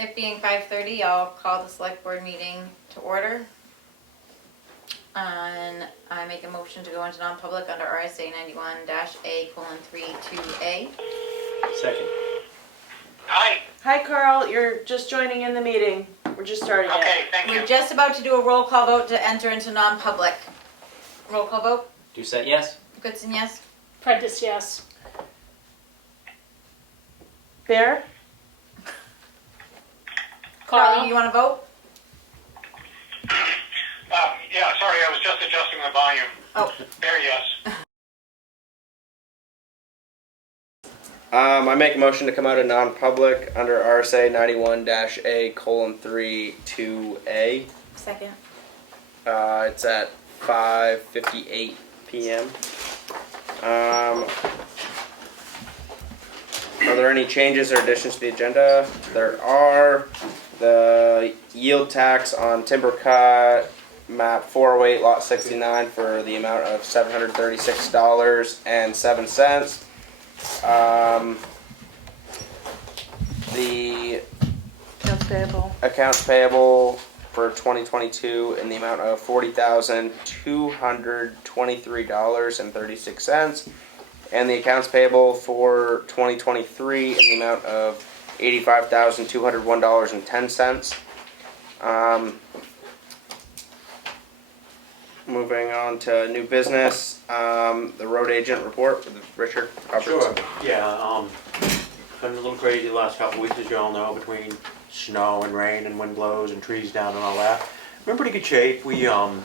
It being 5:30, I'll call the select board meeting to order. And I make a motion to go into non-public under RSA 91-A:3-2A. Second. Hi. Hi, Carl. You're just joining in the meeting. We're just starting Okay, it. thank you. We're just about to do a roll call vote to enter into non-public. Roll call vote. Doucette, yes? Goodson, yes? Prentice, yes. Bear? Carly, you want to vote? Yeah, sorry, I was just adjusting the volume. Oh. There, yes. I make a motion to come out of non-public under RSA 91-A:3-2A. Second. It's at 5:58 p.m. Are there any changes or additions to the agenda? There are. The yield tax on timber cut, map 408, lot 69, for the amount of $736.07. The accounts payable for 2022 in the amount of $40,223.36, and the accounts payable for 2023 in the amount of $85,201.10. Moving on to new business, the road agent report with Richard Robertson. Sure. Yeah, been a little crazy the last couple of weeks, as you all know, between snow and rain and wind blows and trees down and all that. We're in pretty good shape. We dealt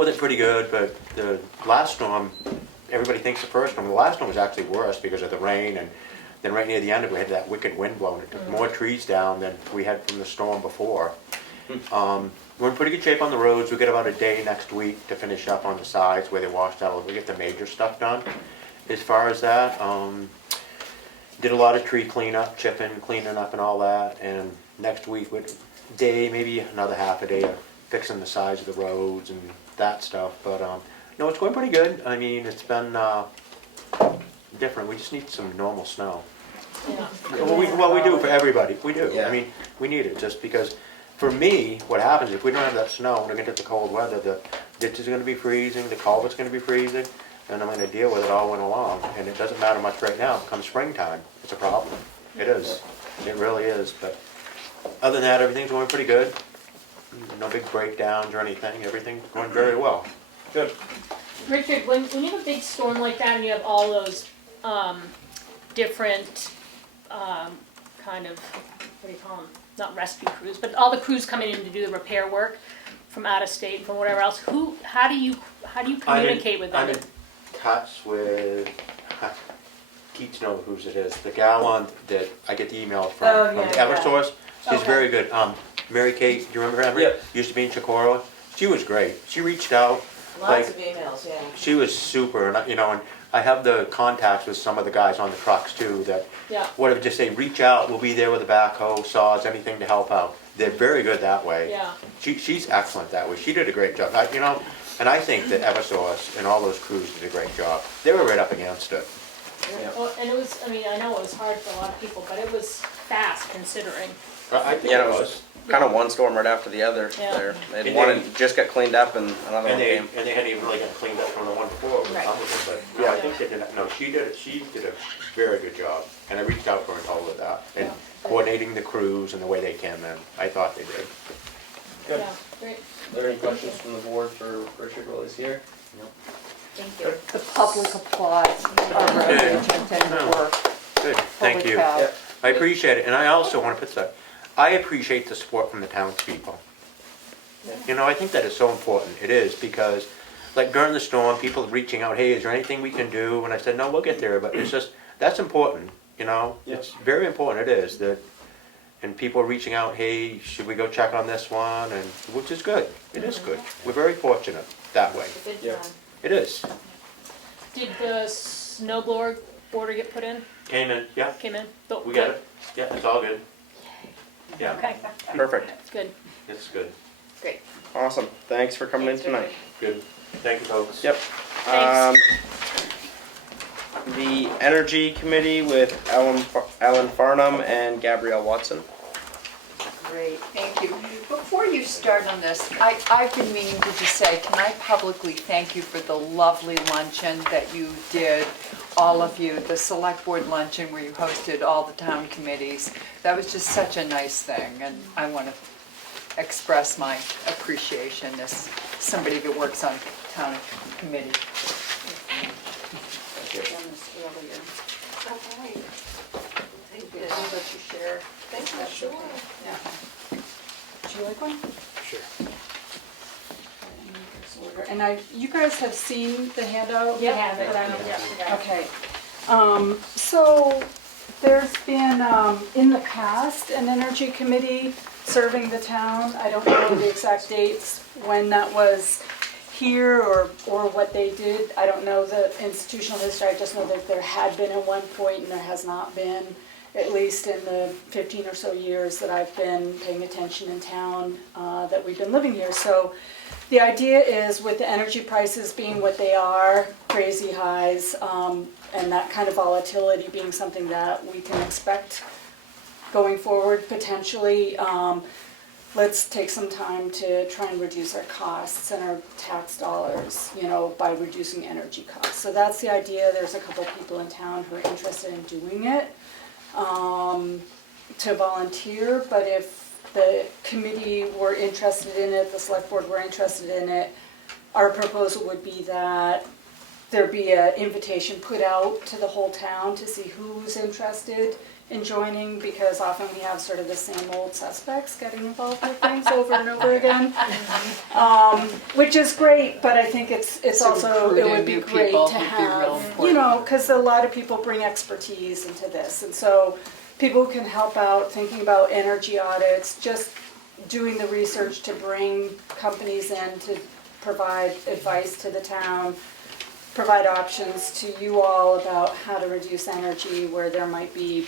with it pretty good, but the last storm, everybody thinks the first storm, the last storm was actually worse because of the rain, and then right near the end of it, we had that wicked wind blowing. It took more trees down than we had from the storm before. We're in pretty good shape on the roads. We get about a day next week to finish up on the sides where they washed out. We get the major stuff done. As far as that, did a lot of tree cleanup, chipping, cleaning up and all that. And next week, with day, maybe another half a day of fixing the sides of the roads and that stuff. But no, it's going pretty good. I mean, it's been different. We just need some normal snow. Yeah. Well, we do for everybody. We do. Yeah. I mean, we need it just because. For me, what happens if we don't have that snow and we're going to get the cold weather, the ditch is going to be freezing, the culvert's going to be freezing, and I'm going to deal with it all winter long. And it doesn't matter much right now. Come springtime, it's a problem. It is. It really is. But other than that, everything's going pretty good. No big breakdowns or anything. Everything's going very well. Good. Richard, when you have a big storm like that and you have all those different kind of, what do you call them? Not rescue crews, but all the crews coming in to do the repair work from out of state, from whatever else. How do you communicate with them? I'm in touch with, Keats knows whose it is, the gal on that I get the email from Eversource. She's Okay. very good. Mary Kate, do you remember her? Yep. Used to be in Chicora. She was great. She reached out. Lots of emails, yeah. She was super, and and I have the contacts with some of the guys on the trucks too that Yeah. whatever, just say reach out, we'll be there with a backhoe, saws, anything to help out. They're very good that way. Yeah. She's excellent that way. She did a great job. And I think that Eversource and all those crews did a great job. They were right up against it. Well, and it was, I mean, I know it was hard for a lot of people, but it was fast considering. I think Yeah, it was kind of one storm right after the other Yeah. there. And And one just got cleaned up and another one And they came. hadn't even really got cleaned up from the one before with Right. some of them, but no, I think they did. No, she did a very good job, and I reached out for her and told her that, and Yeah. coordinating the crews and the way they came in. I thought they did. Good. Yeah, great. Are there any questions from the board for Richard while he's here? Thank you. The public applauds our road agent and the work. Good, thank Holy you. cow. Yep. I appreciate it, and I also want to put that. I appreciate the support from the townspeople. I think that is so important. It is because, like during the storm, people reaching out, hey, is there anything we can do? And I said, no, we'll get there. But it's just that's important. It's very important. It is that, and people are reaching out, hey, should we go check on this one? And which is good. It is good. We're very fortunate that way. Good Yeah. job. It is. Did the snow blower order get put in? Came in. Yeah, Came in? we got it. Yeah, it's all good. Yeah, Okay, Perfect. good. it's good. Great. Awesome. Thanks for coming Thanks, in tonight. Good. Thank you, folks. Yep. Thanks. The Energy Committee with Alan Farnham and Gabrielle Watson. Great, thank you. Before you start on this, I've been meaning to just say, can I publicly thank you for the lovely luncheon that you did, all of you, the select board luncheon where you hosted all the town committees. That was just such a nice thing, and I want to express my appreciation as somebody that works on town committee. Done this earlier. I'll let you share. Thank you, That's sure. okay. Yeah. Would you like one? Sure. And you guys have seen the handout? We have it. But I don't- Yeah. Okay. So there's been, in the past, an energy committee serving the town. I don't know the exact dates when that was here or what they did. I don't know the institutional history. I just know that there had been at one point and there has not been, at least in the 15 or so years that I've been paying attention in town, that we've been living here. So the idea is, with the energy prices being what they are, crazy highs, and that kind of volatility being something that we can expect going forward potentially, let's take some time to try and reduce our costs and our tax dollars, by reducing energy costs. So that's the idea. There's a couple people in town who are interested in doing it, to volunteer, but if the committee were interested in it, the select board were interested in it, our proposal would be that there be an invitation put out to the whole town to see who's interested in joining, because often we have sort of the same old suspects getting involved with things over and over again. Which is great, but I think it's So also, it would be recruiting new great people to would be real have, important. because a lot of people bring expertise into this, and so people can help out thinking about energy audits, just doing the research to bring companies in to provide advice to the town, provide options to you all about how to reduce energy where there might be,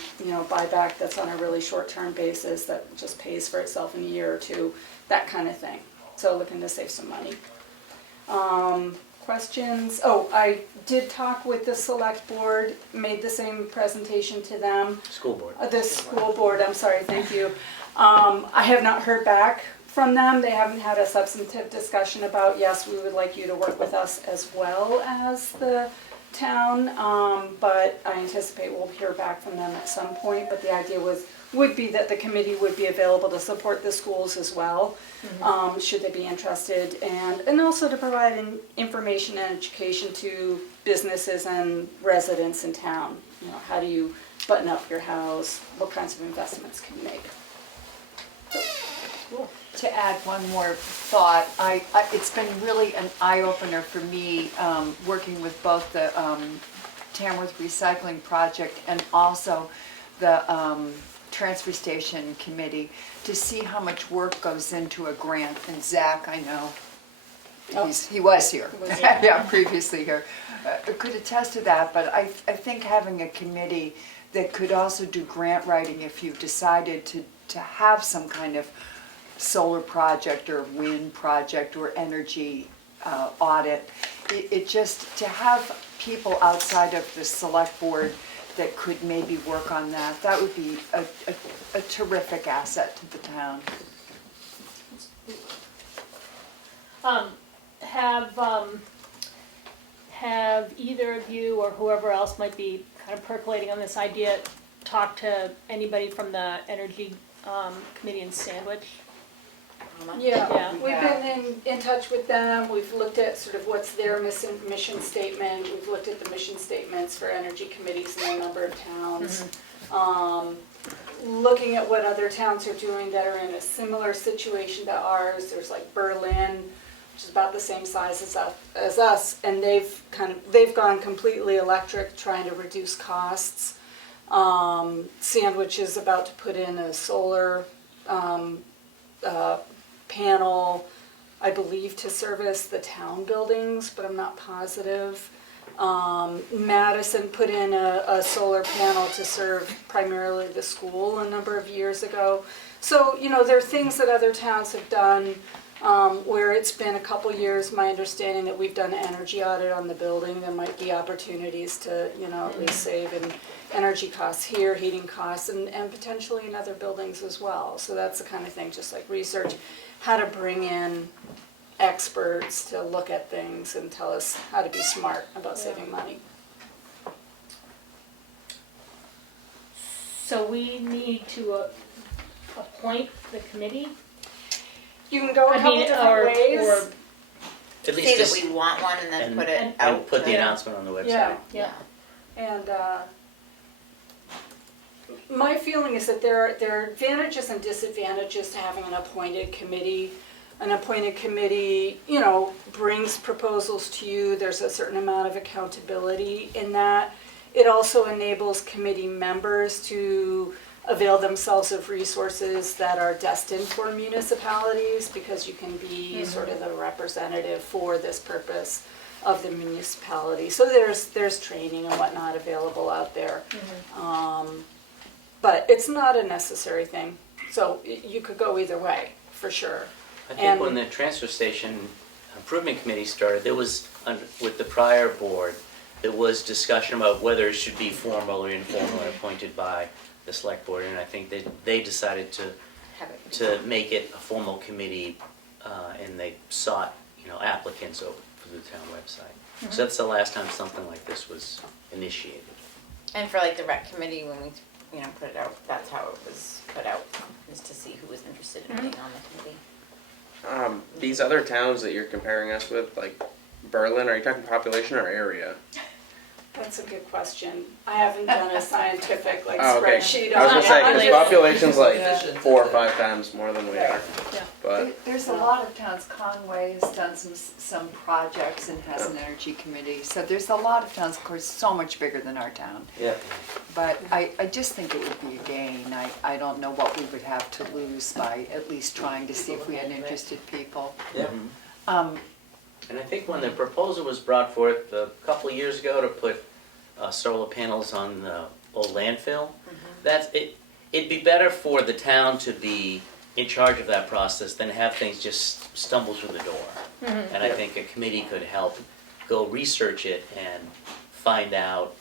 buyback that's on a really short-term basis that just pays for itself in a year or two, that kind of thing. So looking to save some money. Questions? Oh, I did talk with the select board, made the same presentation to them. School board. The school board, I'm sorry, thank you. I have not heard back from them. They haven't had a substantive discussion about, yes, we would like you to work with us as well as the town, but I anticipate we'll hear back from them at some point. But the idea would be that the committee would be available to support the schools as well, should they be interested, and also to provide information and education to businesses and residents in town. How do you button up your house? What kinds of investments can you make? To add one more thought, it's been really an eye-opener for me, working with both the Tamworth Recycling Project and also the Transfer Station Committee, to see how much work goes into a grant. And Zach, I know, he was here, yeah, previously here, could attest to that. But I think having a committee that could also do grant writing if you decided to have some kind of solar project or wind project or energy audit. It just, to have people outside of the select board that could maybe work on that, that would be a terrific asset to the town. Have either of you or whoever else might be kind of percolating on this idea talked to anybody from the energy committee in Sandwich? Yeah, Yeah. we've been in touch with them. We've looked at sort of what's their mission statement. We've looked at the mission statements for energy committees in a number of towns. Looking at what other towns are doing that are in a similar situation to ours. There's like Berlin, which is about the same size as us, and they've gone completely electric, trying to reduce costs. Sandwich is about to put in a solar panel, I believe, to service the town buildings, but I'm not positive. Madison put in a solar panel to serve primarily the school a number of years ago. So, there are things that other towns have done where it's been a couple years, my understanding that we've done an energy audit on the building. There might be opportunities to, at least save in energy costs here, heating costs, and potentially in other buildings as well. So that's the kind of thing, just like research, how to bring in experts to look at things and tell us how to be smart about saving money. So we need to appoint the committee? You can go a couple different ways. Or, Say At least that just, we want one and then and- put it and out. and put the to- announcement on the website. Yeah. yeah, And my feeling is that there are advantages and disadvantages to having an appointed committee. An appointed committee, brings proposals to you. There's a certain amount of accountability in that. It also enables committee members to avail themselves of resources that are destined for municipalities, because you can be sort of the representative for this purpose of the municipality. So there's training and whatnot available out there. But it's not a necessary thing. So you could go either way, for sure. I think And- when the transfer station improvement committee started, there was, with the prior board, there was discussion about whether it should be formal or informal and appointed by the select board, and I think that they decided Have it. to make it a formal committee, and they sought, applicants over through the town website. So that's the last time something like this was initiated. And for like the rec committee, when we, put it out, that's how it was put out, is to see who was interested in being on the committee. These other towns that you're comparing us with, like Berlin, are you talking population or area? That's a good question. I haven't done a scientific Oh, okay. spreadsheet I was on gonna say, it. because population's like 4 or 5 times more than we are. yeah. But, There's a lot of towns, Conway has done some projects and has an energy committee, so there's a lot of towns, of course, so much bigger than our town. Yeah. But I just think it would be a gain. I don't know what we would have to lose by at least trying to see if we had interested people. Yeah. Um, And I think when the proposal was brought forth a couple of years ago to put solar panels on the old landfill, it'd be better for the town to be in charge of that process than have things just stumble through the door. And I think a committee could help go research it and find out,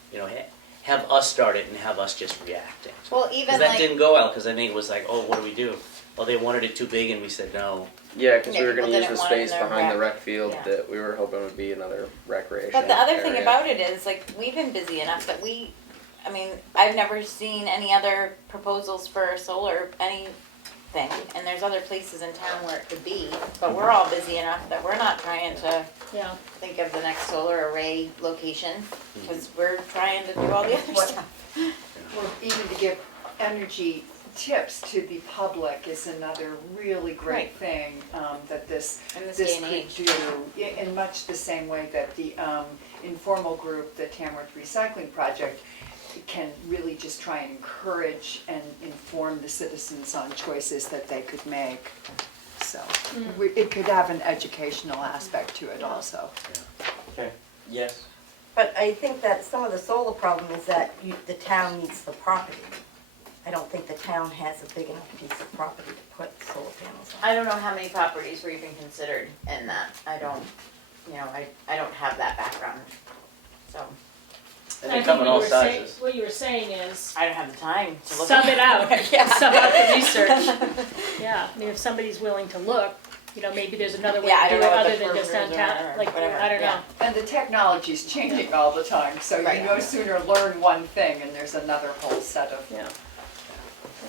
have us start it and have us just reacting. Well, even Because that like, didn't go well, because I think it was like, oh, what do we do? Well, they wanted it too big and we said no. yeah, because Yeah, we were people gonna use didn't the want it in space their behind the rec. rec field Yeah. that we were hoping would be another recreation but the other thing area. about it is, like, we've been busy enough that I've never seen any other proposals for solar anything, and there's other places in town where it could be, but we're all busy enough that we're not trying to Yeah, think of the next solar array location, because we're trying to do all the other What- stuff. Or even to give energy tips to the public is another really great Right. thing that this In this this day and age. could do, in much the same way that the informal group, the Tamworth Recycling Project, can really just try and encourage and inform the citizens on choices that they could make. So it could have an educational aspect to it also. Okay. Yes. But I think that some of the solar problem is that the town needs the property. I don't think the town has a big enough piece of property to put solar panels on. I don't know how many properties were even considered in that. I don't have that background, so And I they come think in all what you were saying, sizes. what you were saying is, I don't have the time to look. sub it out, Yeah. sub out the research. Yeah, I mean, if somebody's willing to look, maybe there's another way Yeah, I to do don't it know what other the than just parameters are downtown, or like, whatever, I don't know. yeah. And the technology's changing all the time, so Right. you no sooner learn one thing and there's another whole set of Yeah,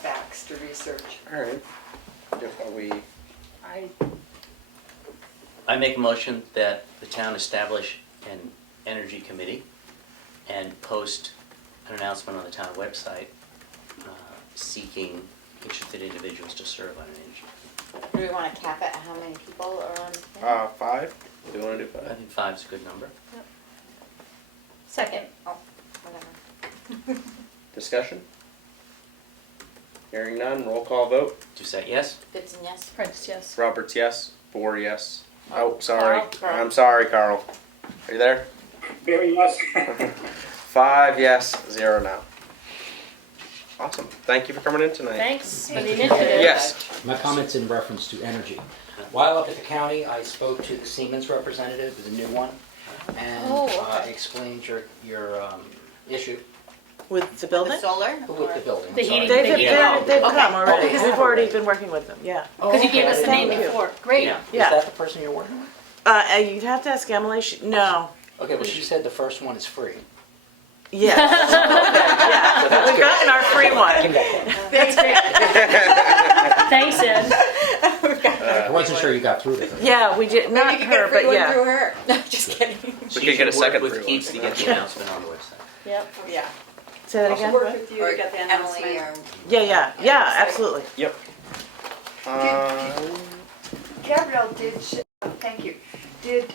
facts to research. All right. Are we? I make a motion that the town establish an energy committee and post an announcement on the town website seeking interested individuals to serve on an energy. Do we want to cap it at how many people are on? 5? Do you want to do I 5? think 5 is a good number. second, Oh, whatever. Discussion? Hearing none, roll call vote. Do you say yes? Fifteen, yes. Prince, yes. Roberts, yes. 4, yes. Oh, sorry. Carl. I'm sorry, Carl. Are you there? Very yes. 5 yes, 0 no. Awesome. Thank you for coming in tonight. Thanks for the initiative. Yes. My comment's in reference to energy. While up at the county, I spoke to the Siemens representative, the new one, and explained your issue With the The building? solar? with the building. The I'm sorry. heating. They've Okay. come already. Okay. We've already been working with them, yeah. Because you gave us the name Thank you. before. Great. Yeah. Yeah. Is that the person you're working with? You'd have to ask Emily, no. Okay, well, she said the first one is free. Yes. Yeah. So that's We've good. gotten our free I one. can get that. That's great. Thanks, Ed. I wasn't sure you got through to her. Yeah, we did, Maybe not you could get her, a free but one yeah. through her. No, just kidding. We She could get a should work second with free one. Keats to get the announcement on the website. Yep. Yeah. Say that again? Work What? with you Or to get the Emily announcement. or. Yeah, absolutely. Yep. Gabrielle thank you, did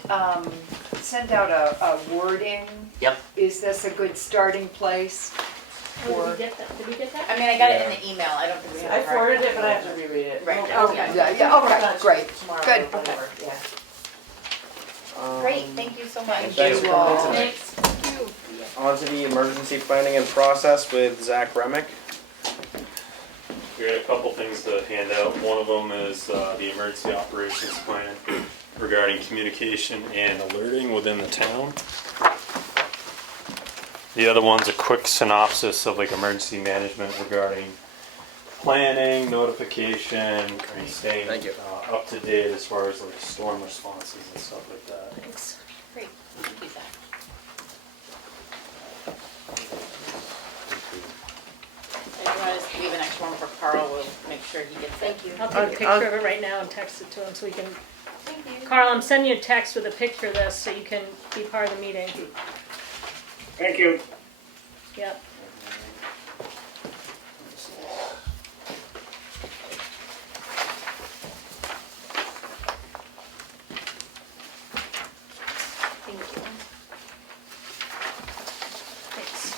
send out a wording. Yep. Is this a good starting place Oh, for? did we get that? Did we get that? I mean, I got it in the email. I don't think we have. I forwarded it, but I have to reread it. Right. Okay, yeah, okay, great, Tomorrow, good. or whatever, yeah. Great, thank you so much. Thanks for coming in tonight. Thanks. On to the emergency planning and process with Zach Remick. We got a couple things to hand out. One of them is the emergency operations plan regarding communication and alerting within the town. The other one's a quick synopsis of like emergency management regarding planning, notification, and staying Thank you. up to date as far as like storm responses and stuff like that. Thanks. Great, thank you, Zach. If you want to leave an extra one for Carl, we'll make sure he gets it. Thank you. I'll take a Okay, picture of it right now and text it to him so we can. Thank you. Carl, I'm sending you a text with a picture of this so you can be part of the meeting. Thank you. Yep. Thank you. Thanks.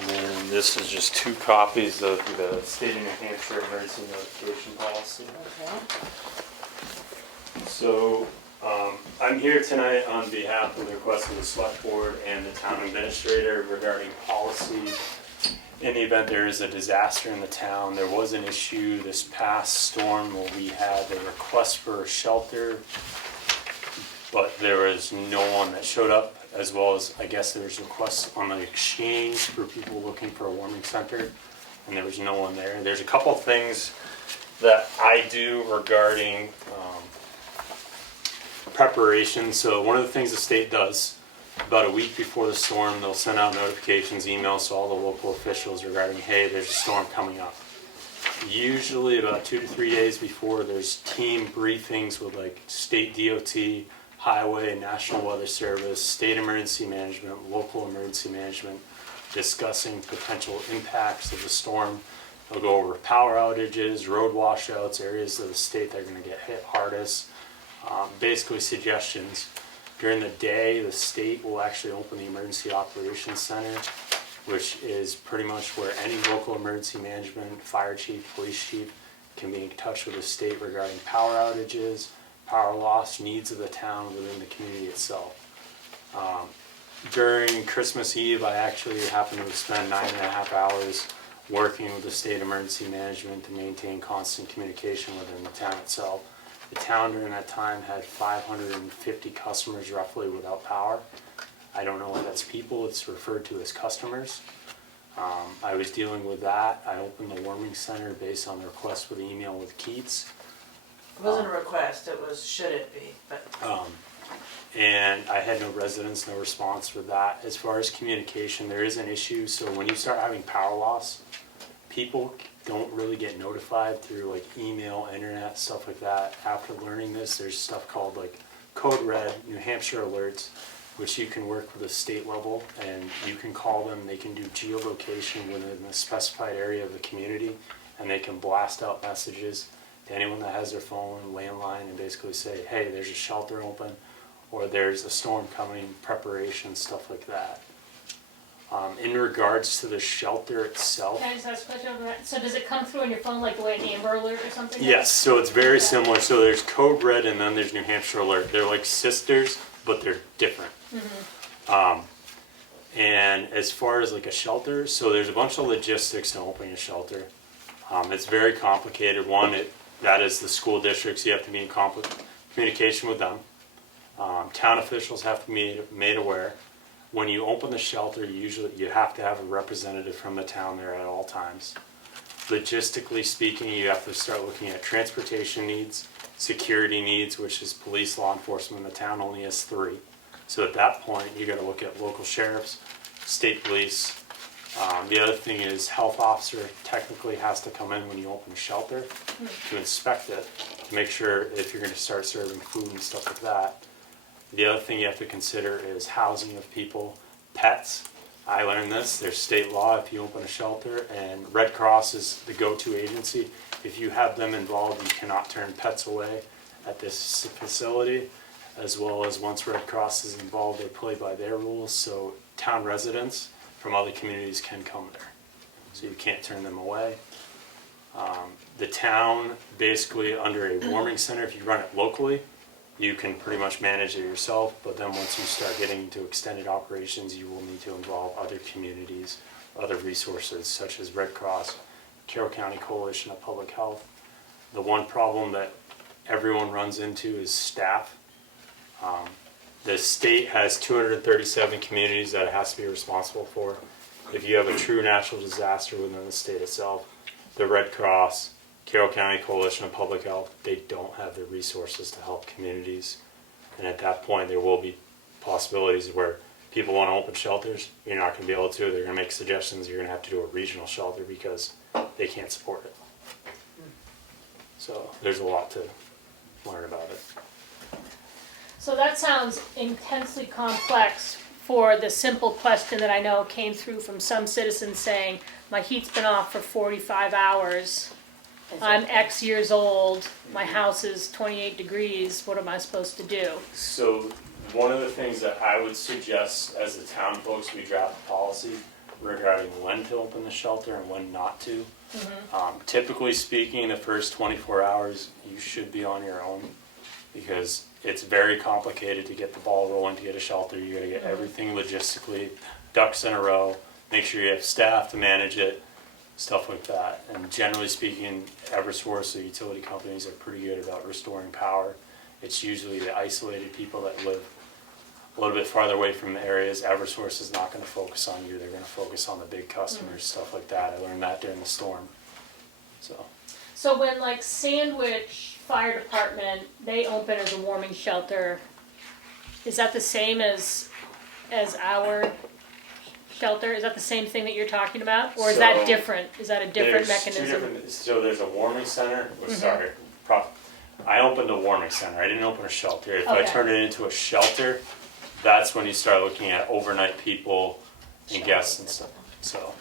And then this is just 2 copies of the state of New Hampshire emergency notification policy. So, I'm here tonight on behalf of the request of the select board and the town administrator regarding policy. In the event there is a disaster in the town, there was an issue this past storm where we had a request for a shelter, but there was no one that showed up, as well as, I guess there was requests on the exchange for people looking for a warming center, and there was no one there. There's a couple things that I do regarding preparation. So one of the things the state does, about a week before the storm, they'll send out notifications, emails to all the local officials regarding, hey, there's a storm coming up. Usually about 2 to 3 days before, there's team briefings with like state DOT, highway, National Weather Service, state emergency management, local emergency management, discussing potential impacts of the storm. They'll go over power outages, road washouts, areas of the state that are going to get hit hardest. Basically suggestions. During the day, the state will actually open the Emergency Operations Center, which is pretty much where any local emergency management, fire chief, police chief can be in touch with the state regarding power outages, power loss, needs of the town within the community itself. During Christmas Eve, I actually happened to spend 9.5 hours working with the state emergency management to maintain constant communication within the town itself. The town during that time had 550 customers roughly without power. I don't know if that's people, it's referred to as customers. I was dealing with that. I opened the warming center based on the request with the email with Keats. It wasn't a request, it was should it be, but. And I had no residents, no response with that. As far as communication, there is an issue. So when you start having power loss, people don't really get notified through like email, internet, stuff like that. After learning this, there's stuff called like Code Red, New Hampshire alerts, which you can work with the state level, and you can call them. They can do geolocation within a specified area of the community, and they can blast out messages. to anyone that has their phone, landline, and basically say, hey, there's a shelter open, or there's a storm coming, preparation, stuff like that. In regards to the shelter itself, Can I just ask a question over that? So does it come through on your phone like the way an Amber Alert or something? yes, so it's very similar. So there's Code Red and then there's New Hampshire Alert. They're like sisters, but they're different. And as far as like a shelter, so there's a bunch of logistics to opening a shelter. It's very complicated. One, that is the school districts. You have to be in communication with them. Town officials have to be made aware. When you open the shelter, usually you have to have a representative from the town there at all times. Logistically speaking, you have to start looking at transportation needs, security needs, which is police, law enforcement. The town only has 3. So at that point, you got to look at local sheriffs, state police. The other thing is health officer technically has to come in when you open a shelter to inspect it, to make sure if you're going to start serving food and stuff like that. The other thing you have to consider is housing of people, pets. I learned this, there's state law if you open a shelter, and Red Cross is the go-to agency. If you have them involved, you cannot turn pets away at this facility, as well as once Red Cross is involved, they play by their rules, so town residents from other communities can come there. So you can't turn them away. The town, basically under a warming center, if you run it locally, you can pretty much manage it yourself, but then once you start getting into extended operations, you will need to involve other communities, other resources such as Red Cross, Carroll County Coalition of Public Health. The one problem that everyone runs into is staff. The state has 237 communities that it has to be responsible for. If you have a true natural disaster within the state itself, the Red Cross, Carroll County Coalition of Public Health, they don't have the resources to help communities. And at that point, there will be possibilities where people want to open shelters. You're not going to be able to. They're going to make suggestions. You're going to have to do a regional shelter because they can't support it. So there's a lot to learn about it. So that sounds intensely complex for the simple question that I know came through from some citizens saying, my heat's been off for 45 hours. I'm X years old, my house is 28 degrees, what am I supposed to do? So one of the things that I would suggest as the town folks, we draft a policy regarding when to open the shelter and when not to. Typically speaking, the first 24 hours, you should be on your own because it's very complicated to get the ball rolling to get a shelter. You gotta get everything logistically, ducks in a row, make sure you have staff to manage it, stuff like that. And generally speaking, Eversource, the utility companies, are pretty good about restoring power. It's usually the isolated people that live a little bit farther away from the areas. Eversource is not going to focus on you. They're going to focus on the big customers, stuff like that. I learned that during the storm. So when like Sandwich Fire Department, they open as a warming shelter, is that the same as our shelter? Is that the same thing that you're talking about? Or is that different? Is that a different mechanism? So there's a warming center. I opened a warming center. I didn't open a shelter. If I turn it into a shelter, that's when you start looking at overnight people and guests and stuff. So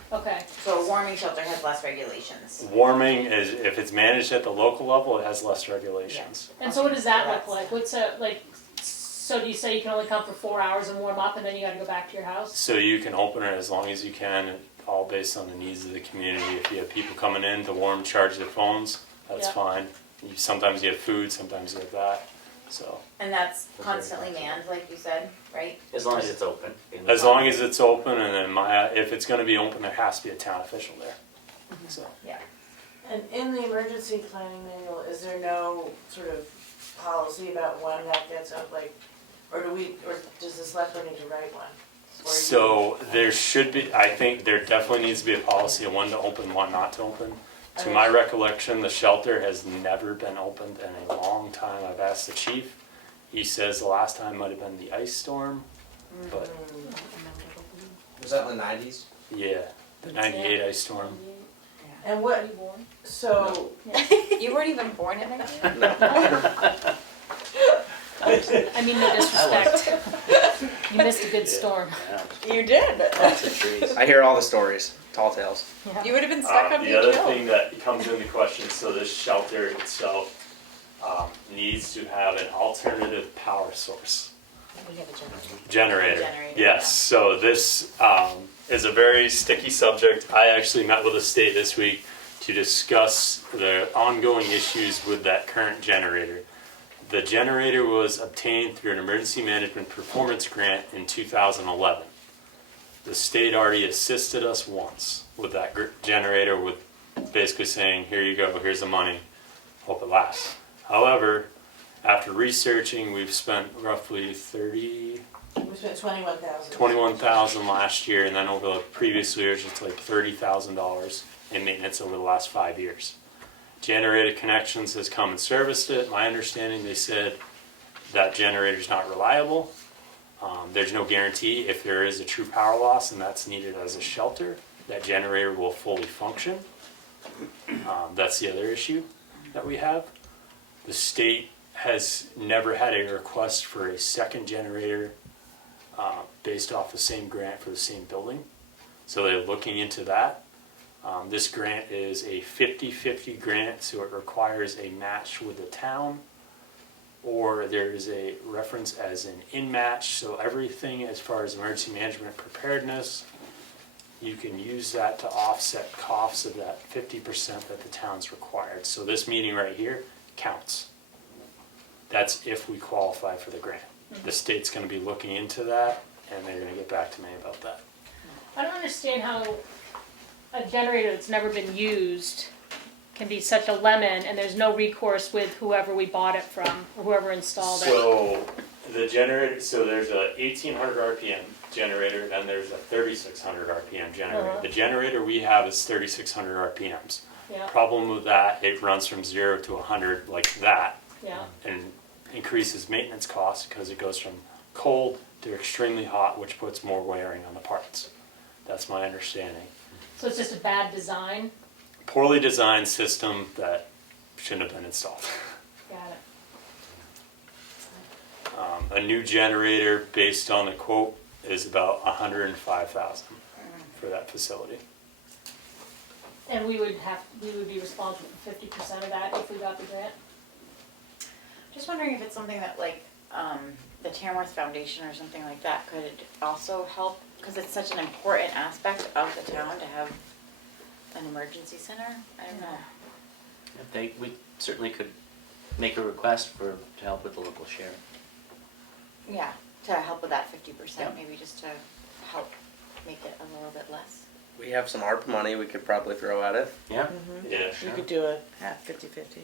So a warming shelter has less regulations. warming is, if it's managed at the local level, it has less regulations. And so what does that look like? So do you say you can only come for 4 hours and warm up and then you gotta go back to your house? So you can open it as long as you can, all based on the needs of the community. If you have people coming in to warm, charge their phones, that's fine. Sometimes you have food, sometimes you have that, so. And that's constantly manned, like you said, right? As long as it's open. As long as it's open, and then if it's gonna be open, there has to be a town official there, so. And in the emergency planning manual, is there no sort of policy about when that gets up, like, or does the selectmen need to write one? So there should be, I think there definitely needs to be a policy of when to open, when not to open. To my recollection, the shelter has never been opened in a long time. I've asked the chief. He says the last time might have been the ice storm, but Was that in the 90s? yeah, the 98 ice storm. And what, so, You weren't even born in it? I mean, no disrespect. You missed a good storm. Yeah, You did. lots of trees. I hear all the stories, tall tales. You would have been stuck on The Beach other Hill. thing that comes into question, so this shelter itself needs to have an alternative power source. We have a generator. Generator. Generator, Yes, yeah. so this is a very sticky subject. I actually met with the state this week to discuss the ongoing issues with that current generator. The generator was obtained through an emergency management performance grant in 2011. The state already assisted us once with that generator, with basically saying, here you go, here's the money, hope it lasts. However, after researching, we've spent roughly We spent 21,000. 21,000 last year, and then over the previous years, it's like $30,000 in maintenance over the last 5 years. Generator Connections has come and serviced it. My understanding, they said that generator's not reliable. There's no guarantee if there is a true power loss and that's needed as a shelter, that generator will fully function. That's the other issue that we have. The state has never had a request for a second generator based off the same grant for the same building. So they're looking into that. This grant is a 50-50 grant, so it requires a match with the town, or there is a reference as an in-match, so everything as far as emergency management preparedness, you can use that to offset costs of that 50% that the town's required. So this meeting right here counts. That's if we qualify for the grant. The state's gonna be looking into that, and they're gonna get back to me about that. I don't understand how a generator that's never been used can be such a lemon and there's no recourse with whoever we bought it from or whoever installed it. So the generator, so there's a 1800 RPM generator and there's a 3600 RPM generator. The generator we have is 3600 RPMs. Yeah, Problem with that, it runs from 0 to 100 like that yeah. and increases maintenance costs because it goes from cold to extremely hot, which puts more wearing on the parts. That's my understanding. So it's just a bad design? Poorly designed system that shouldn't have been installed. Got it. A new generator based on the quote is about $105,000 for that facility. And we would be responsible for 50% of that if we got the grant? Just wondering if it's something that like the Tamworth Foundation or something like that could also help, because it's such an important aspect of the town to have an emergency center. I don't know. We certainly could make a request to help with the local share. Yeah, to help with that 50%, Yeah. maybe just to help make it a little bit less. We have some ARP money we could probably throw at it. Yeah? Yeah. We could do a half 50-50.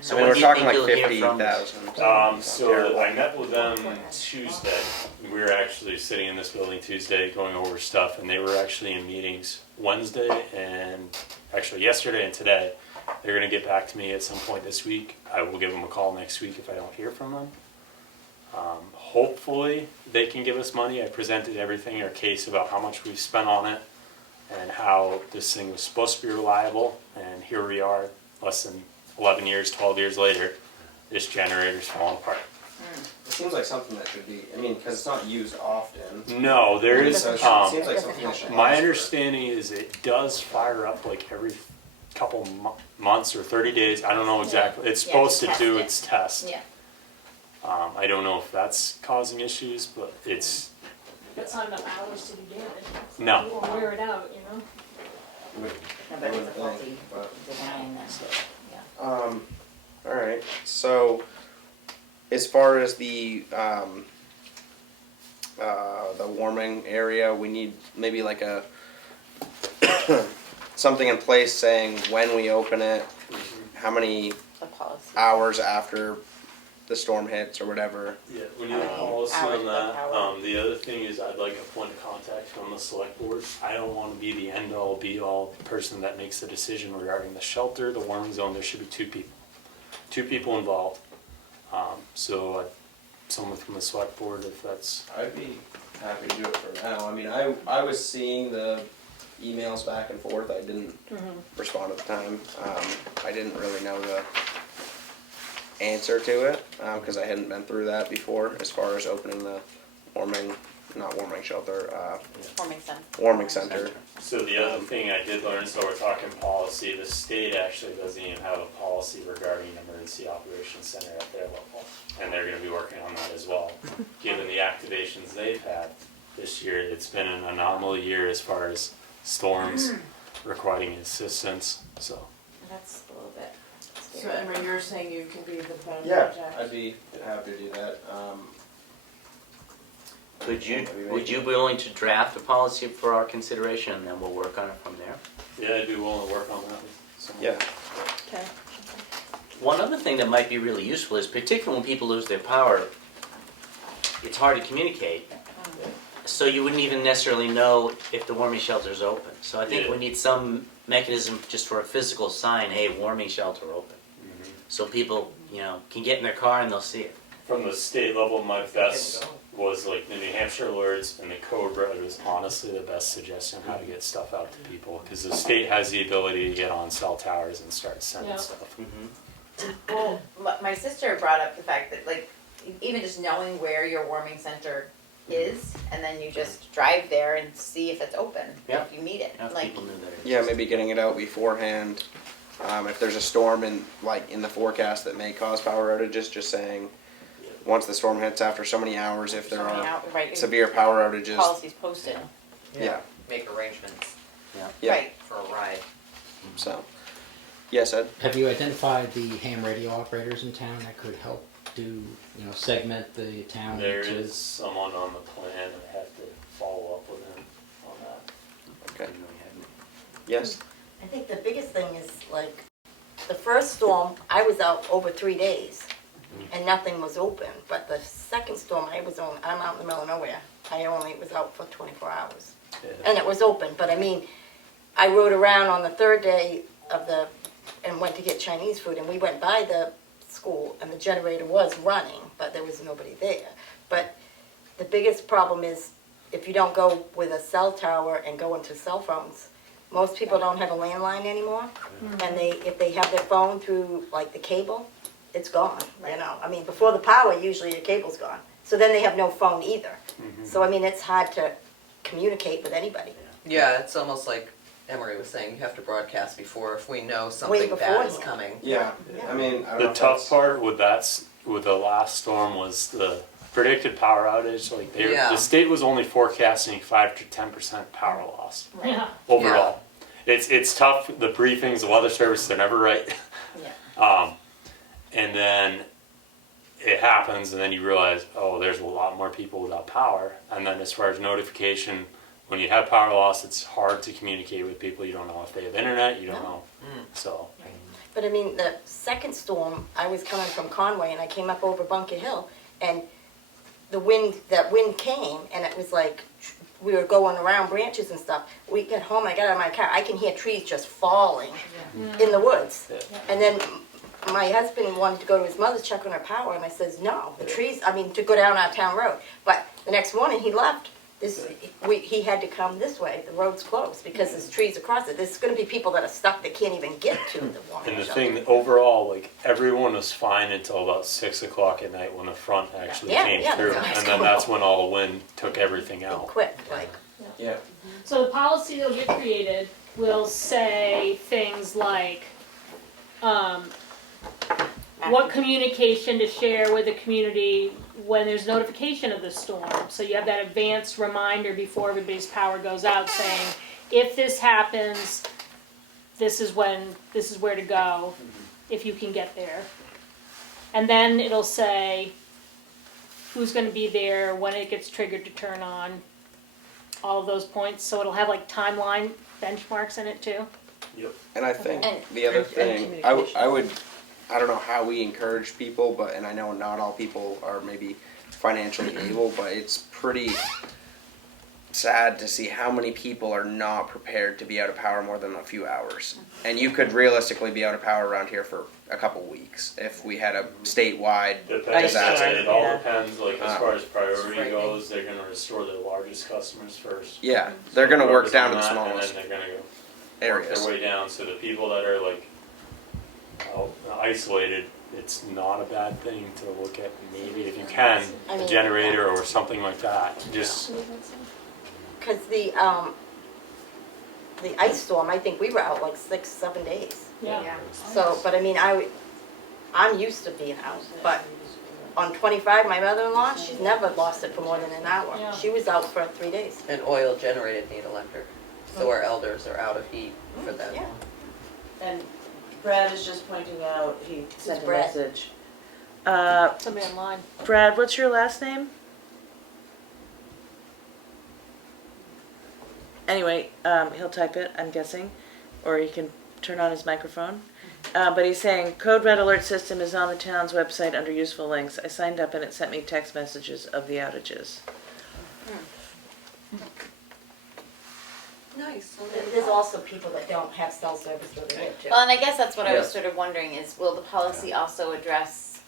So I mean, when we're do you talking think like you'll hear from us? 50,000. So I met with them Tuesday. We were actually sitting in this building Tuesday going over stuff, and they were actually in meetings Wednesday and actually yesterday and today. They're gonna get back to me at some point this week. I will give them a call next week if I don't hear from them. Hopefully they can give us money. I presented everything, our case about how much we've spent on it and how this thing was supposed to be reliable, and here we are less than 11 years, 12 years later, this generator's falling apart. It seems like something that should be, I mean, because it's not used often. No, there is, So it seems like something that should my ask for. understanding is it does fire up like every couple months or 30 days, I don't know exactly. It's Yeah, supposed to test do it. its test. Yeah. I don't know if that's causing issues, but it's, That's not enough hours to be damaged. No. We'll wear it out, you know? No, but it's a faulty design then, yeah. All right. So, as far as the warming area, we need maybe like a something in place saying when we open it, how many A policy. hours after the storm hits or whatever. yeah, we need a policy hours on of that. power. The other thing is I'd like a point of contact from the select board. I don't want to be the end-all, be-all person that makes the decision regarding the shelter, the warming zone. There should be two people involved. So someone from the select board, if that's, I'd be happy to do it for now. I mean, I was seeing the emails back and forth. I didn't respond at the time. I didn't really know the answer to it because I hadn't been through that before as far as opening the warming shelter, Warming sun. warming center. So the other thing I did learn, so we're talking policy, the state actually doesn't even have a policy regarding emergency operations center at their level. And they're gonna be working on that as well. Given the activations they've had this year, it's been an anomaly year as far as storms requiring assistance, so. That's a little bit So scary. Emery, you're saying you can be the point of Yeah, contact? I'd be happy to do that. Would you be willing to draft a policy for our consideration, and then we'll work on it from there? Yeah, I'd be willing to work on that with someone. Yeah. Okay. One other thing that might be really useful is, particularly when people lose their power, it's hard to communicate. So you wouldn't even necessarily know if the warming shelter's open. So I think Yeah. we need some mechanism just for a physical sign, hey, warming shelter open. Mhm. So people, can get in their car and they'll see it. From the state level, my best was like the New Hampshire alerts and the Cobra was honestly the best suggestion how to get stuff out to people, because the state has the ability to get on cell towers and start sending Yeah. stuff. Well, my sister brought up the fact that like, even just knowing where your warming center is, and then you just drive there and see if it's open, Yeah. if you need it. If Like, people knew that it Yeah, existed. maybe getting it out beforehand. If there's a storm in the forecast that may cause power outages, just saying, once the storm hits after so many hours, if there so many are out, right, severe power outages. policies posted. Yeah. Make arrangements Yeah. Right. for a ride. So, yes, Ed? Have you identified the ham radio operators in town that could help do, segment the town There into? is someone on the plan, I have to follow up with him on that. Okay. Yes? I think the biggest thing is like, the first storm, I was out over 3 days and nothing was open. But the second storm, I'm out in the middle of nowhere. I only was out for 24 hours. Yeah. And it was open, but I mean, I rode around on the third day and went to get Chinese food, and we went by the school and the generator was running, but there was nobody there. But the biggest problem is if you don't go with a cell tower and go into cell phones, most people don't have a landline anymore, and if they have their phone through like the cable, it's gone, I mean, before the power, usually your cable's gone. So then they have no phone either. So I mean, it's hard to communicate with anybody. Yeah, it's almost like Emery was saying, you have to broadcast before if we know something bad is beforehand. coming. Yeah. I mean, I don't know The if tough that's- part with with the last storm was the predicted power outage. Like Yeah. the state was only forecasting 5 to 10% power loss Yeah. overall. It's tough. The briefings, the weather service, they're never right. Yeah. And then it happens, and then you realize, oh, there's a lot more people without power. And then as far as notification, when you have power loss, it's hard to communicate with people. You don't know if they have internet. You don't know. So. But I mean, the second storm, I was coming from Conway and I came up over Bunker Hill, and that wind came, and it was like, we were going around branches and stuff. We got home, I got out of my car, I can hear trees just falling in the woods. Yeah. And then my husband wanted to go to his mother's, check on her power, and I says, no, the trees, to go down our town road. But the next morning, he left. He had to come this way, the road's closed, because there's trees across it. There's gonna be people that are stuck that can't even get to the warming And the shelter. thing that overall, like everyone was fine until about 6 o'clock at night when the front actually came through, that's and then that's when all the wind took everything out. Quick, like. Yeah. So the policy that'll get created will say things like, what communication to share with the community when there's notification of the storm. So you have that advanced reminder before everybody's power goes out saying, if this happens, this is where to go, if you can get there. And then it'll say who's gonna be there, when it gets triggered to turn on, all of those points. So it'll have like timeline benchmarks in it too. Yep. And I think And- the other and thing, I don't know how we encourage people, and I know not all people are maybe financially able, but it's pretty sad to see how many people are not prepared to be out of power more than a few hours. And you could realistically be out of power around here for a couple weeks if we had a statewide Depends, disaster. it all depends, like as far as priority frightening. goes, they're gonna restore their largest customers first. Yeah, they're going to work Focus down on to the that, smallest And then they're gonna work areas. their way down, so the people that are like isolated, it's not a bad thing to look at, maybe if you can, I a mean, generator or something like that, just, Cause the ice storm, I think we were out like 6-7 days. Yeah. So, but I mean, I'm used to being out, but on 25, my mother-in-law, she's never lost it for more than an hour. Yeah. She was out for 3 days. And oil generated need electric, so our elders are out of heat for that Yeah. long. And Brad is just pointing out, he sent a Brad? message. Somebody online. Brad, what's your last name? Anyway, he'll type it, I'm guessing, or he can turn on his microphone. But he's saying, Code Red Alert System is on the town's website under useful links. I signed up and it sent me text messages of the outages. Nice. There's also people that don't have cell service where they live too. Well, and I guess that's what I was Yeah. sort of wondering is, will the policy also address,